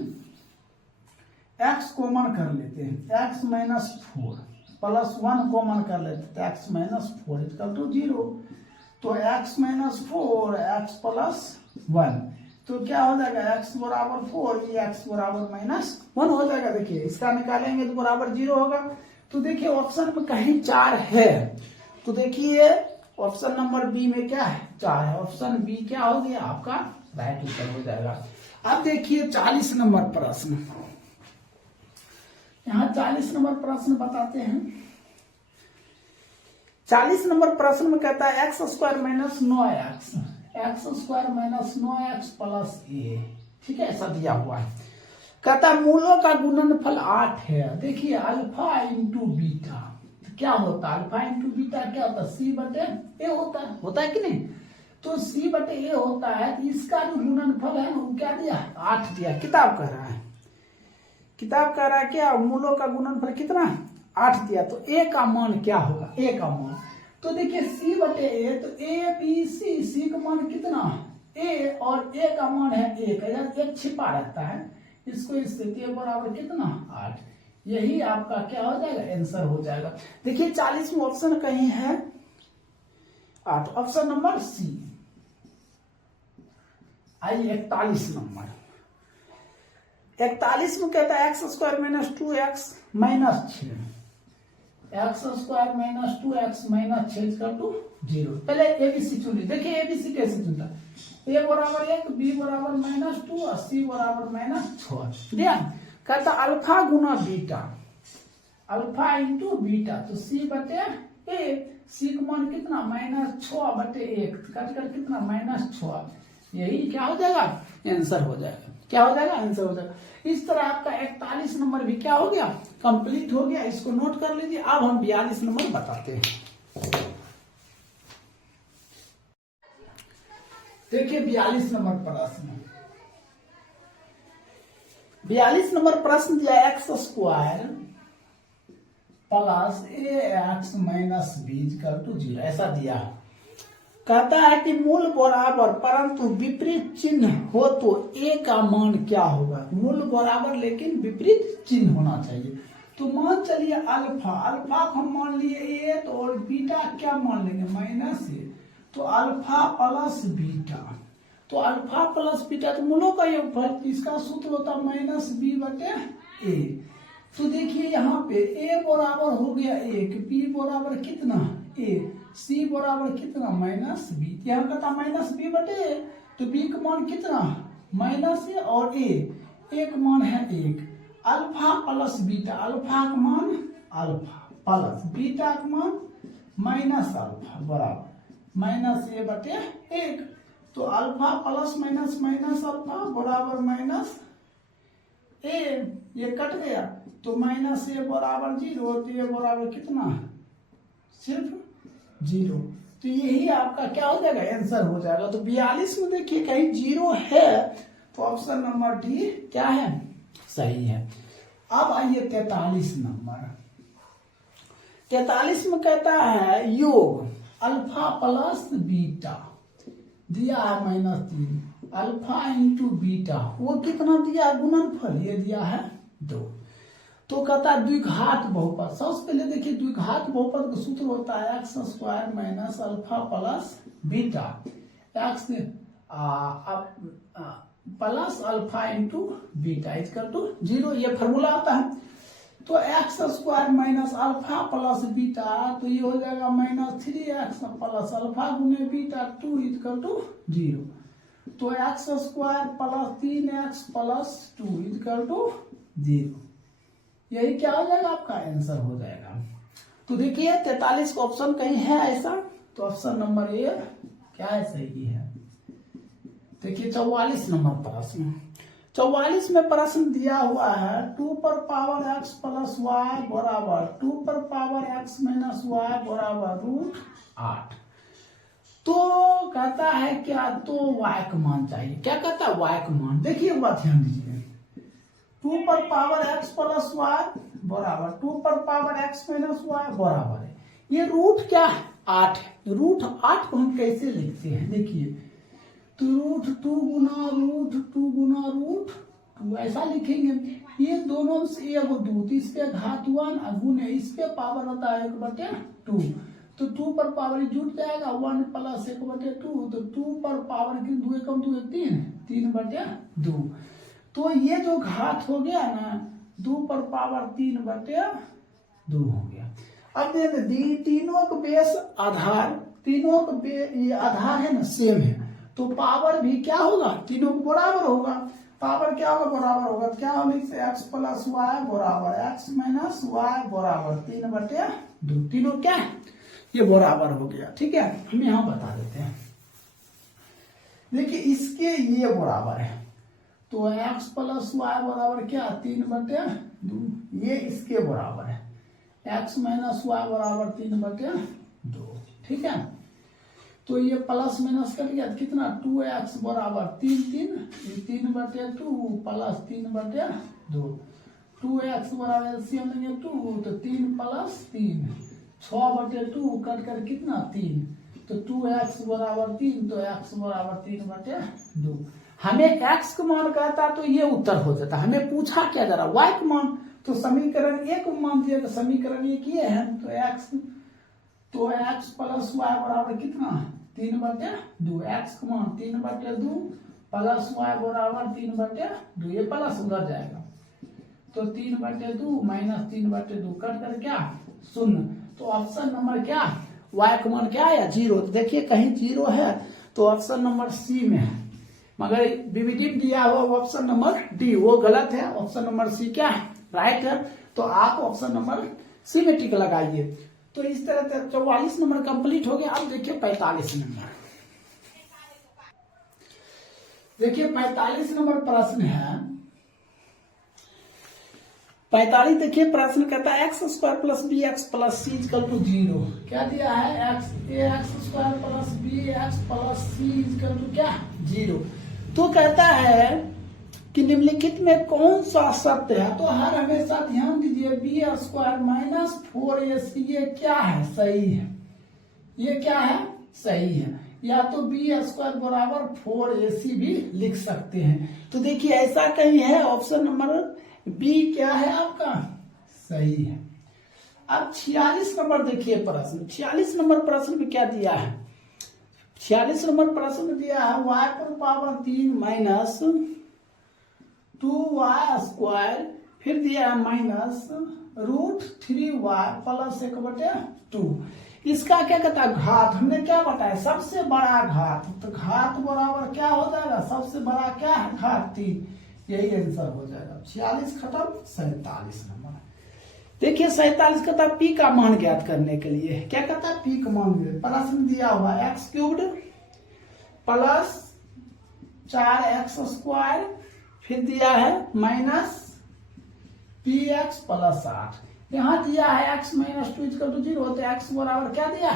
x कॉमन कर लेते हैं, x -4 प्लस 1 कॉमन कर लेते तो x माइनस 4 इक्वल टू 0। तो x माइनस 4 x प्लस 1, तो क्या हो जाएगा x बराबर 4, ये x बराबर माइनस 1 हो जाएगा। देखिए इसका निकालेंगे तो बराबर 0 होगा। तो देखिए ऑप्शन में कहीं 4 है, तो देखिए ऑप्शन नंबर बी में क्या है 4 है, ऑप्शन बी क्या हो गया आपका राइट उत्तर हो जाएगा। अब देखिए 40 नंबर प्रश्न, यहाँ 40 नंबर प्रश्न बताते हैं। 40 नंबर प्रश्न में कहता है x square minus 9x, x square minus 9x plus a, ठीक है, ऐसा दिया हुआ है। कहता है मूलों का गुणनफल 8 है। देखिए अल्फा इंटू बीटा, तो क्या होता है अल्फा इंटू बीटा क्या होता है सी बटे ए होता है कि नहीं। तो सी बटे ए होता है, तो इसका जो गुणनफल है वो क्या दिया 8 दिया। किताब कह रहा है, किताब कह रहा है क्या मूलों का गुणनफल कितना 8 दिया। तो ए का मान क्या होगा, ए का मान, तो देखिए सी बटे ए, तो ए बी सी, सी का मान कितना ए और ए का मान है 1, अगर 1 छिपा रहता है इसको स्थिति बराबर कितना 8, यही आपका क्या हो जाएगा आंसर हो जाएगा। देखिए 40 में ऑप्शन कहीं है 8, ऑप्शन नंबर सी। आइए 41 नंबर, 41 में कहता है x square minus 2x minus 6, x square minus 2x minus 6 equal to 0। पहले एबीसी चुनिए। देखिए एबीसी कैसे चुनता, ए बराबर 1, बी बराबर माइनस 2 और सी बराबर माइनस 6। ध्यान कहता अल्फा गुना बीटा, अल्फा इंटू बीटा, तो सी बटे ए, सी का मान कितना माइनस 6 बटे 1, कट कर कितना माइनस 6, यही क्या हो जाएगा आंसर हो जाएगा। क्या हो जाएगा आंसर हो जाएगा। इस तरह आपका 41 नंबर भी क्या हो गया कंप्लीट हो गया, इसको नोट कर लीजिए। अब हम 42 नंबर बताते हैं। देखिए 42 नंबर प्रश्न, 42 नंबर प्रश्न दिया x square plus A x minus B equal to 0, ऐसा दिया। कहता है कि मूल बराबर परंतु विपरीत चिन्ह हो तो ए का मान क्या होगा। मूल बराबर लेकिन विपरीत चिन्ह होना चाहिए। तो मान चलिए अल्फा, अल्फा को हम मान लिए ए, तो और बीटा क्या मान लेंगे माइनस ए, तो अल्फा प्लस बीटा, तो अल्फा प्लस बीटा तो मूलों का योगफल, इसका सूत्र होता है माइनस बी बटे ए। तो देखिए यहाँ पे ए बराबर हो गया 1, बी बराबर कितना ए, सी बराबर कितना माइनस बी, यहाँ कहता माइनस बी बटे ए, तो बी का मान कितना माइनस ए और ए का मान है 1। अल्फा प्लस बीटा, अल्फा का मान अल्फा प्लस बीटा का मान माइनस अल्फा बराबर माइनस ए बटे 1। तो alpha plus minus minus alpha बराबर माइनस ए, ये कट गया तो माइनस ए बराबर 0, तो ए बराबर कितना सिर्फ 0। तो यही आपका क्या हो जाएगा आंसर हो जाएगा। तो 42 में देखिए कहीं 0 है, तो ऑप्शन नंबर डी क्या है सही है। अब आइए 43 नंबर, 43 में कहता है योग अल्फा प्लस बीटा दिया है -3, अल्फा इंटू बीटा वो कितना दिया गुणनफल, ये दिया है 2। तो कहता है द्विघात बहुपद। सबसे पहले देखिए द्विघात बहुपद का सूत्र होता है x square minus alpha plus beta, x plus alpha into beta equal to 0, ये फॉर्मूला होता है। तो x square minus alpha plus beta, तो ये हो जाएगा -3x प्लस अल्फा गुने बीटा 2 इक्वल टू 0। तो x square plus 3x plus 2 equal to 0, यही क्या हो जाएगा आपका आंसर हो जाएगा। तो देखिए 43 का ऑप्शन कहीं है ऐसा, तो ऑप्शन नंबर ए क्या है सही है। देखिए 44 नंबर प्रश्न, 44 में प्रश्न दिया हुआ है 2 पर पावर x प्लस वाई बराबर 2 पर पावर x माइनस वाई बराबर √8। तो कहता है क्या, तो y का मान चाहिए। क्या कहता है y का मान, देखिए बात ध्यान दीजिए। 2 पर पावर x प्लस वाई बराबर 2 पर पावर x माइनस वाई बराबर है, ये रूट क्या है 8 है। √8 को हम कैसे लिखते हैं, देखिए तो √2 गुना √2 गुना √2 2 ऐसा लिखेंगे। ये दोनों से एगो 2 तो इस पे घात 1 गुने इस पे पावर होता है 1/2 तो 2 पर पावर जुट जाएगा 1 प्लस 1/2 तो 2 पर पावर की 2 एकम 2 3 3/2 तो ये जो घात हो गया ना 2 पर पावर 3/2 हो गया। अब देखिए तीनों का बेस आधार तीनों का ये आधार है ना सेम है तो पावर भी क्या होगा तीनों को बराबर होगा। पावर क्या होगा बराबर होगा तो क्या होगा x प्लस वाई बराबर x माइनस वाई बराबर 3/2 तीनों क्या है ये बराबर हो गया। ठीक है हम यहाँ बता देते हैं। देखिए इसके ये बराबर है तो x प्लस वाई बराबर क्या 3/2 ये इसके बराबर है x माइनस वाई बराबर 3/2। ठीक है तो ये प्लस माइनस कर गया कितना 2x बराबर 3/2 प्लस 3/2 2x बराबर एलसीएम लेंगे 2 तो 3 प्लस 3 6/2 कट कर कितना 3 तो 2x बराबर 3 तो x बराबर 3/2। हमें x का मान कहता तो ये उत्तर हो जाता। हमें पूछा क्या जा रहा y का मान तो समीकरण 1 मान दिया समीकरण 1 ये है तो x प्लस y बराबर कितना 3/2 x का मान 3/2 प्लस y बराबर 3/2 ये प्लस उधर जाएगा तो 3/2 माइनस 3/2 कट कर क्या 0 तो ऑप्शन नंबर क्या y का मान क्या है 0 तो देखिए कहीं 0 है तो ऑप्शन नंबर सी में है मगर विविडिव दिया हुआ ऑप्शन नंबर डी वो गलत है। ऑप्शन नंबर सी क्या है राइट है तो आप ऑप्शन नंबर सी में टिक लगाइए। तो इस तरह से 44 नंबर कंप्लीट हो गया। अब देखिए 45 नंबर देखिए 45 नंबर प्रश्न है 45 देखिए प्रश्न कहता है x square plus B x plus C equal to 0 क्या दिया है x square plus B x plus C equal to क्या 0 तो कहता है कि निम्नलिखित में कौन सा सत्य है तो हर हमेशा ध्यान दीजिए बी स्क्वायर माइनस 4ac ये क्या है सही है ये क्या है सही है या तो बी स्क्वायर बराबर 4ac भी लिख सकते हैं। तो देखिए ऐसा कहीं है ऑप्शन नंबर बी क्या है आपका सही है। अब 46 नंबर देखिए प्रश्न 46 नंबर प्रश्न में क्या दिया है 46 नंबर प्रश्न में दिया है y पर पावर 3 माइनस 2y स्क्वायर फिर दिया है माइनस √3y प्लस 1/2 इसका क्या कहता है घात हमने क्या बताया सबसे बड़ा घात तो घात बराबर क्या हो जाएगा सबसे बड़ा क्या है घात 3 यही आंसर हो जाएगा। 46 खत्म 47 नंबर देखिए 47 कहता है पी का मान ज्ञात करने के लिए क्या कहता है पी का मान प्रश्न दिया हुआ x³ प्लस 4x स्क्वायर फिर दिया है माइनस px प्लस 8 यहाँ दिया है x माइनस 2 इक्वल टू 0 तो x बराबर क्या दिया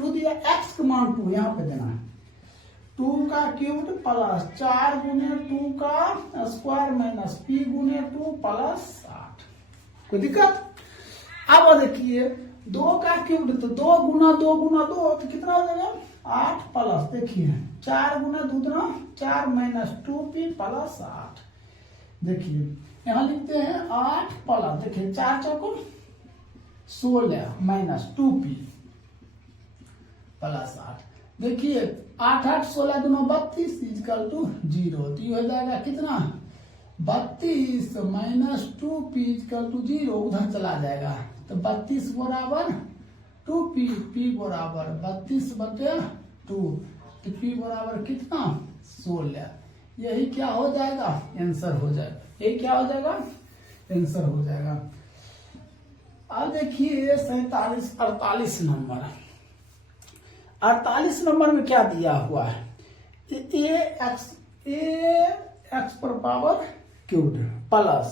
2 दिया x का मान 2 यहाँ पे देना है 2 का क्यूब प्लस 4 गुने 2 का स्क्वायर माइनस p गुने 2 प्लस 8 कोई दिक्कत। अब देखिए 2 का क्यूब तो 2 गुना 2 तो कितना हो जाएगा 8 प्लस देखिए 4 गुना 2 4 माइनस 2p प्लस 8 देखिए यहाँ लिखते हैं 8 प्लस देखिए 4 चौको 16 माइनस 2p प्लस 8 देखिए 8 8 16 2 32 इक्वल टू 0 तो ये हो जाएगा कितना 32 माइनस 2p इक्वल टू 0 उधर चला जाएगा तो 32 बराबर 2p p बराबर 32/2 तो p बराबर कितना 16 यही क्या हो जाएगा आंसर हो जाएगा यही क्या हो जाएगा आंसर हो जाएगा। अब देखिए 47 48 नंबर 48 नंबर में क्या दिया हुआ है एक्स पर power cube plus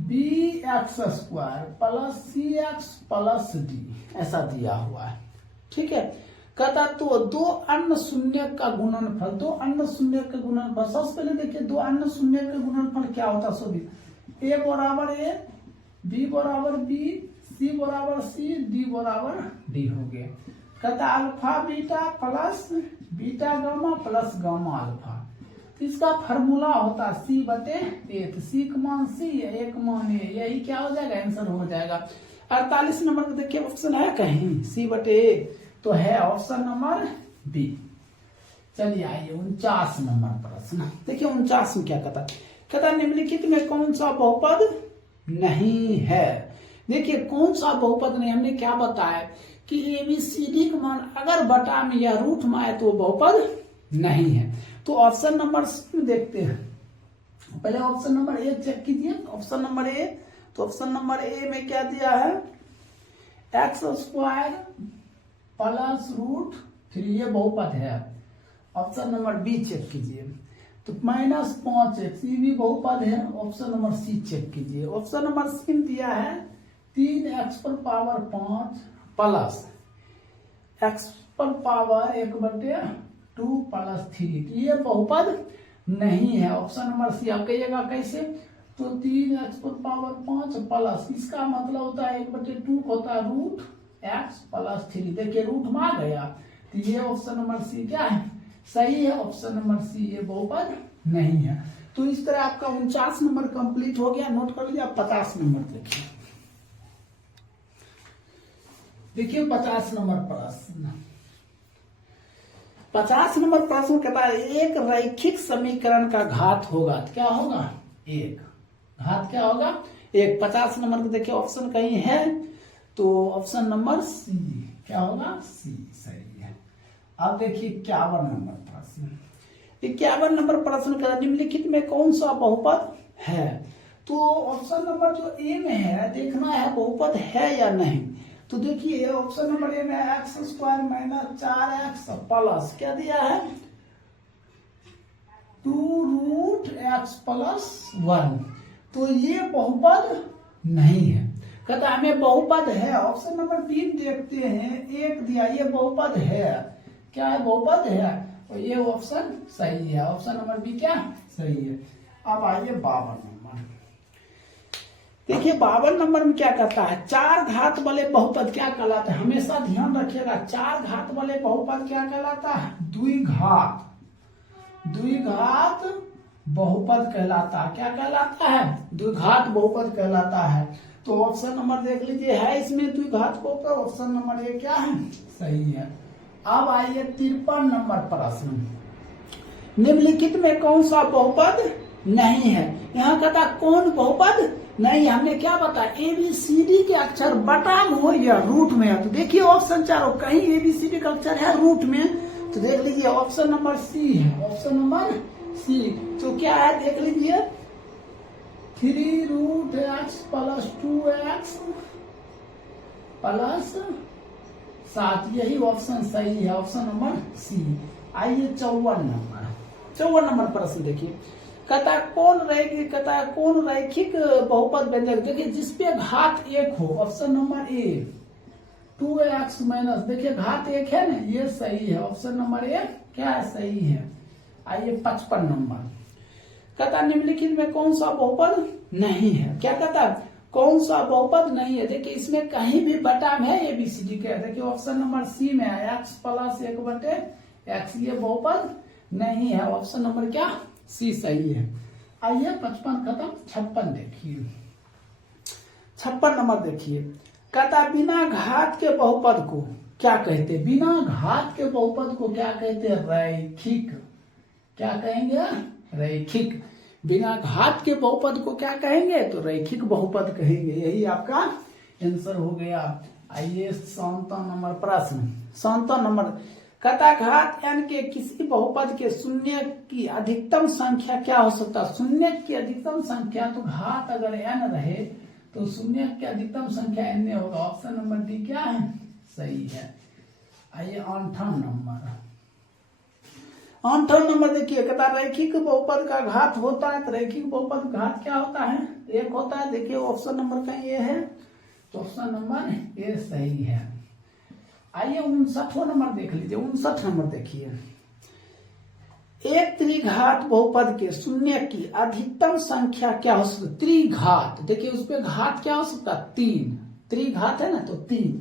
B x square plus c x plus d ऐसा दिया हुआ है। ठीक है कहता तो दो अन्य शून्य का गुणनफल दो अन्य शून्य का गुणनफल सबसे पहले देखिए दो अन्य शून्य का गुणनफल क्या होता है सभी ए बराबर ए बी बराबर बी सी बराबर सी डी बराबर डी हो गया। कहता alpha beta plus beta gamma plus gamma alpha तो इसका फार्मूला होता है सी बटे ए, तो सी का मान सी है, ए का मान ए, यही क्या हो जाएगा, आंसर हो जाएगा। 48 नंबर को देखिए ऑप्शन है कहीं सी बटे ए, तो है ऑप्शन नंबर बी। चलिए आइए 49 नंबर प्रश्न देखिए। 49 में क्या कहता है निम्नलिखित में कौन सा बहुपद नहीं है। देखिए कौन सा बहुपद नहीं, हमने क्या बताया कि ABCD का मान अगर बटा में या रूट में आए तो बहुपद नहीं है। तो ऑप्शन नंबर में देखते हैं, पहले ऑप्शन नंबर ए चेक कीजिए। ऑप्शन नंबर ए, तो ऑप्शन नंबर ए में क्या दिया है, x² प्लस रूट 3, ये बहुपद है। ऑप्शन नंबर बी चेक कीजिए, तो -5x, ये भी बहुपद है। ऑप्शन नंबर सी चेक कीजिए। ऑप्शन नंबर सी में दिया है 3x⁵ प्लस x⁻1/2 + 3, ये बहुपद नहीं है। Option number C. आप कहिएगा कैसे, तो 3x⁵ प्लस, इसका मतलब होता है 1/2 होता है √x + 3। देखिए रूट में आ गया, तो ये ऑप्शन नंबर सी क्या है, सही है। ऑप्शन नंबर सी ये बहुपद नहीं है। तो इस तरह आपका 49 नंबर कंप्लीट हो गया। नोट कर लीजिए। आप 50 नंबर देखिए। देखिए 50 नंबर प्रश्न। 50 नंबर प्रश्न कहता है एक रैखिक समीकरण का घात होगा, तो क्या होगा, एक। घात क्या होगा, एक। 50 नंबर को देखिए ऑप्शन कहीं है, तो ऑप्शन नंबर सी क्या होगा, सी सही है। अब देखिए 51 नंबर प्रश्न। 51 नंबर प्रश्न का निम्नलिखित में कौन सा बहुपद है। तो ऑप्शन नंबर जो ए में है देखना है बहुपद है या नहीं। तो देखिए ऑप्शन नंबर ए में x² - 4x प्लस क्या दिया है 2√x + 1, तो ये बहुपद नहीं है। कहता हमें बहुपद है। ऑप्शन नंबर बी देखते हैं, एक दिया, ये बहुपद है। क्या है, बहुपद है, और ये ऑप्शन सही है। ऑप्शन नंबर बी क्या सही है। अब आइए 52 नंबर। देखिए 52 नंबर में क्या कहता है, 4 घात वाले बहुपद क्या कहलाता है। हमेशा ध्यान रखिएगा, 4 घात वाले बहुपद क्या कहलाता है, द्विघात बहुपद कहलाता है। क्या कहलाता है, द्विघात बहुपद कहलाता है। तो ऑप्शन नंबर देख लीजिए, है इसमें द्विघात बहुपद। ऑप्शन नंबर ए क्या है, सही है। अब आइए 53 नंबर प्रश्न। निम्नलिखित में कौन सा बहुपद नहीं है। यहाँ कहता कौन बहुपद नहीं, हमने क्या बताया, ABCD के अक्षर बटा में हो या रूट में है। तो देखिए ऑप्शन चारों कहीं ABCD का अक्षर है रूट में, तो देख लीजिए ऑप्शन नंबर सी है। ऑप्शन नंबर सी, तो क्या है देख लीजिए 3√x + 2x + 7, यही ऑप्शन सही है। Option number C. आइए 54 नंबर प्रश्न देखिए। कहता कौन रैखिक बहुपद व्यंजक, देखिए जिसपे घात 1 हो। ऑप्शन नंबर ए 2x- देखिए घात 1 है ना, ये सही है। ऑप्शन नंबर ए क्या है, सही है। आइए 55 नंबर। कहता निम्नलिखित में कौन सा बहुपद नहीं है। क्या कहता कौन सा बहुपद नहीं है। देखिए इसमें कहीं भी बटा में है ABCD के। देखिए ऑप्शन नंबर सी में है x + 1/x, ये बहुपद नहीं है। ऑप्शन नंबर क्या सी सही है। आइए 55 खत्म। 56 देखिए। 56 नंबर देखिए। कहता बिना घात के बहुपद को क्या कहते, बिना घात के बहुपद को क्या कहते, रैखिक। क्या कहेंगे, रैखिक। बिना घात के बहुपद को क्या कहेंगे, तो रैखिक बहुपद कहेंगे। यही आपका आंसर हो गया। आइए 57 नंबर प्रश्न। 57 नंबर कहता घात n के किसी बहुपद के शून्य की अधिकतम संख्या क्या हो सकता है। शून्य की अधिकतम संख्या, तो घात अगर n रहे तो शून्य की अधिकतम संख्या n होगा। ऑप्शन नंबर डी क्या है, सही है। आइए 58 नंबर। 58 नंबर देखिए। कहता रैखिक बहुपद का घात होता है, तो रैखिक बहुपद घात क्या होता है, 1 होता है। देखिए ऑप्शन नंबर का ये है, तो ऑप्शन नंबर ए सही है। आइए 59 नंबर देख लीजिए। 59 नंबर देखिए। एक त्रिघात बहुपद के शून्य की अधिकतम संख्या क्या हो सकती है, त्रिघात। देखिए उस पे घात क्या हो सकता है, 3। त्रिघात है ना, तो 3,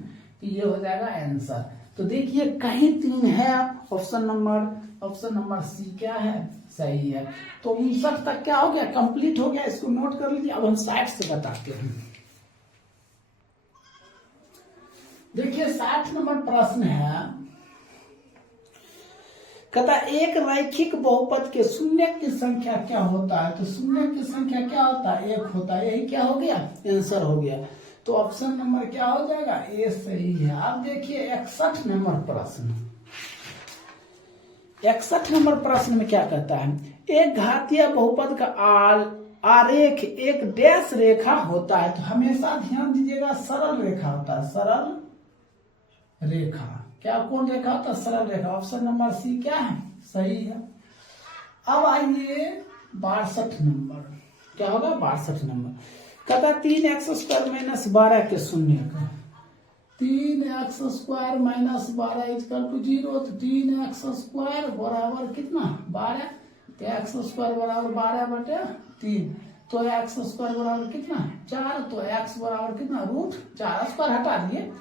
तो ये हो जाएगा आंसर। तो देखिए कहीं 3 है। ऑप्शन नंबर सी क्या है, सही है। तो 59 तक क्या हो गया, कंप्लीट हो गया, इसको नोट कर लीजिए। अब हम 60 से बताते हैं। देखिए 60 नंबर प्रश्न है, कहता एक रैखिक बहुपद के शून्य की संख्या क्या होता है। तो शून्य की संख्या क्या होता है, 1 होता है। यही क्या हो गया, आंसर हो गया। तो ऑप्शन नंबर क्या हो जाएगा, ए सही है। अब देखिए 61 नंबर प्रश्न। 61 नंबर प्रश्न में क्या कहता है, एक घातीय बहुपद का आरेख एक डैश रेखा होता है। तो हमेशा ध्यान दीजिएगा, सरल रेखा होता है, सरल रेखा। क्या कौन रेखा होता है, सरल रेखा। ऑप्शन नंबर सी क्या है, सही है। अब आइए 62 नंबर, क्या होगा 62 नंबर। कहता 3x² माइनस 12 के शून्य का। 3x² minus 12 equal to 0। तो 3x² बराबर कितना, 12। तो x² बराबर 12/3। तो x² बराबर कितना, 4। तो x बराबर कितना, √4। स्क्वायर हटा दिए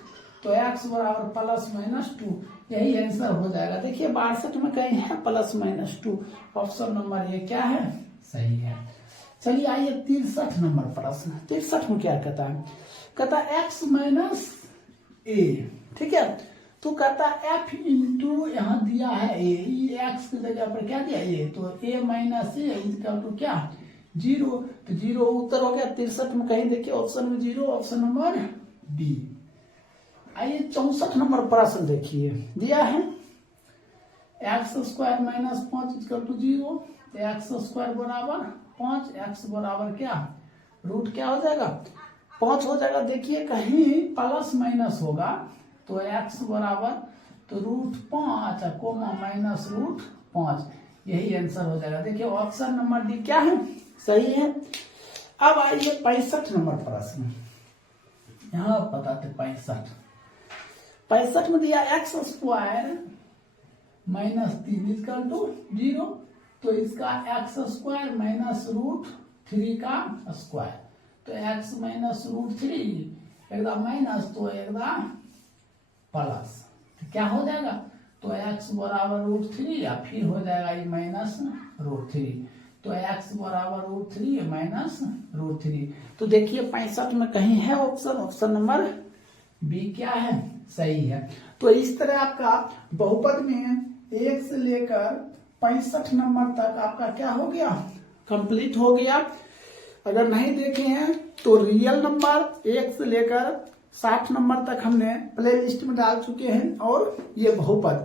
तो x बराबर +-2। यही आंसर हो जाएगा। देखिए 62 में कहीं है +-2। ऑप्शन नंबर ये क्या है, सही है। चलिए आइए 63 नंबर प्रश्न। 63 में क्या कहता है, कहता x - a, ठीक है। तो कहता f इंटू यहाँ दिया है a, x की जगह पर क्या दिया a। तो a - a इक्वल टू क्या, 0। तो 0 उत्तर हो गया। 63 में कहीं देखिए ऑप्शन में 0, ऑप्शन नंबर बी। आइए 64 नंबर प्रश्न देखिए, दिया है x² - 5 इक्वल टू 0। तो x² बराबर 5, x बराबर क्या, रूट क्या हो जाएगा, 5 हो जाएगा। देखिए कहीं प्लस माइनस होगा तो x बराबर तो √5 कोमा माइनस √5, यही आंसर हो जाएगा। देखिए ऑप्शन नंबर डी क्या है, सही है। अब आइए 65 नंबर प्रश्न, यहाँ बताते 65 में दिया x² - 3 इक्वल टू 0। तो इसका x² माइनस √3 का स्क्वायर। तो x माइनस √3 एकदम माइनस तो एकदम प्लस, तो क्या हो जाएगा, तो x बराबर √3 या फिर हो जाएगा ये माइनस √3। तो x बराबर √3 माइनस √3। तो देखिए 65 में कहीं है ऑप्शन नंबर बी क्या है, सही है। तो इस तरह आपका बहुपद में 1 से लेकर 65 नंबर तक आपका क्या हो गया, कंप्लीट हो गया। अगर नहीं देखे हैं तो रियल नंबर 1 से लेकर 60 नंबर तक हमने प्ले लिस्ट में डाल चुके हैं, और ये बहुपद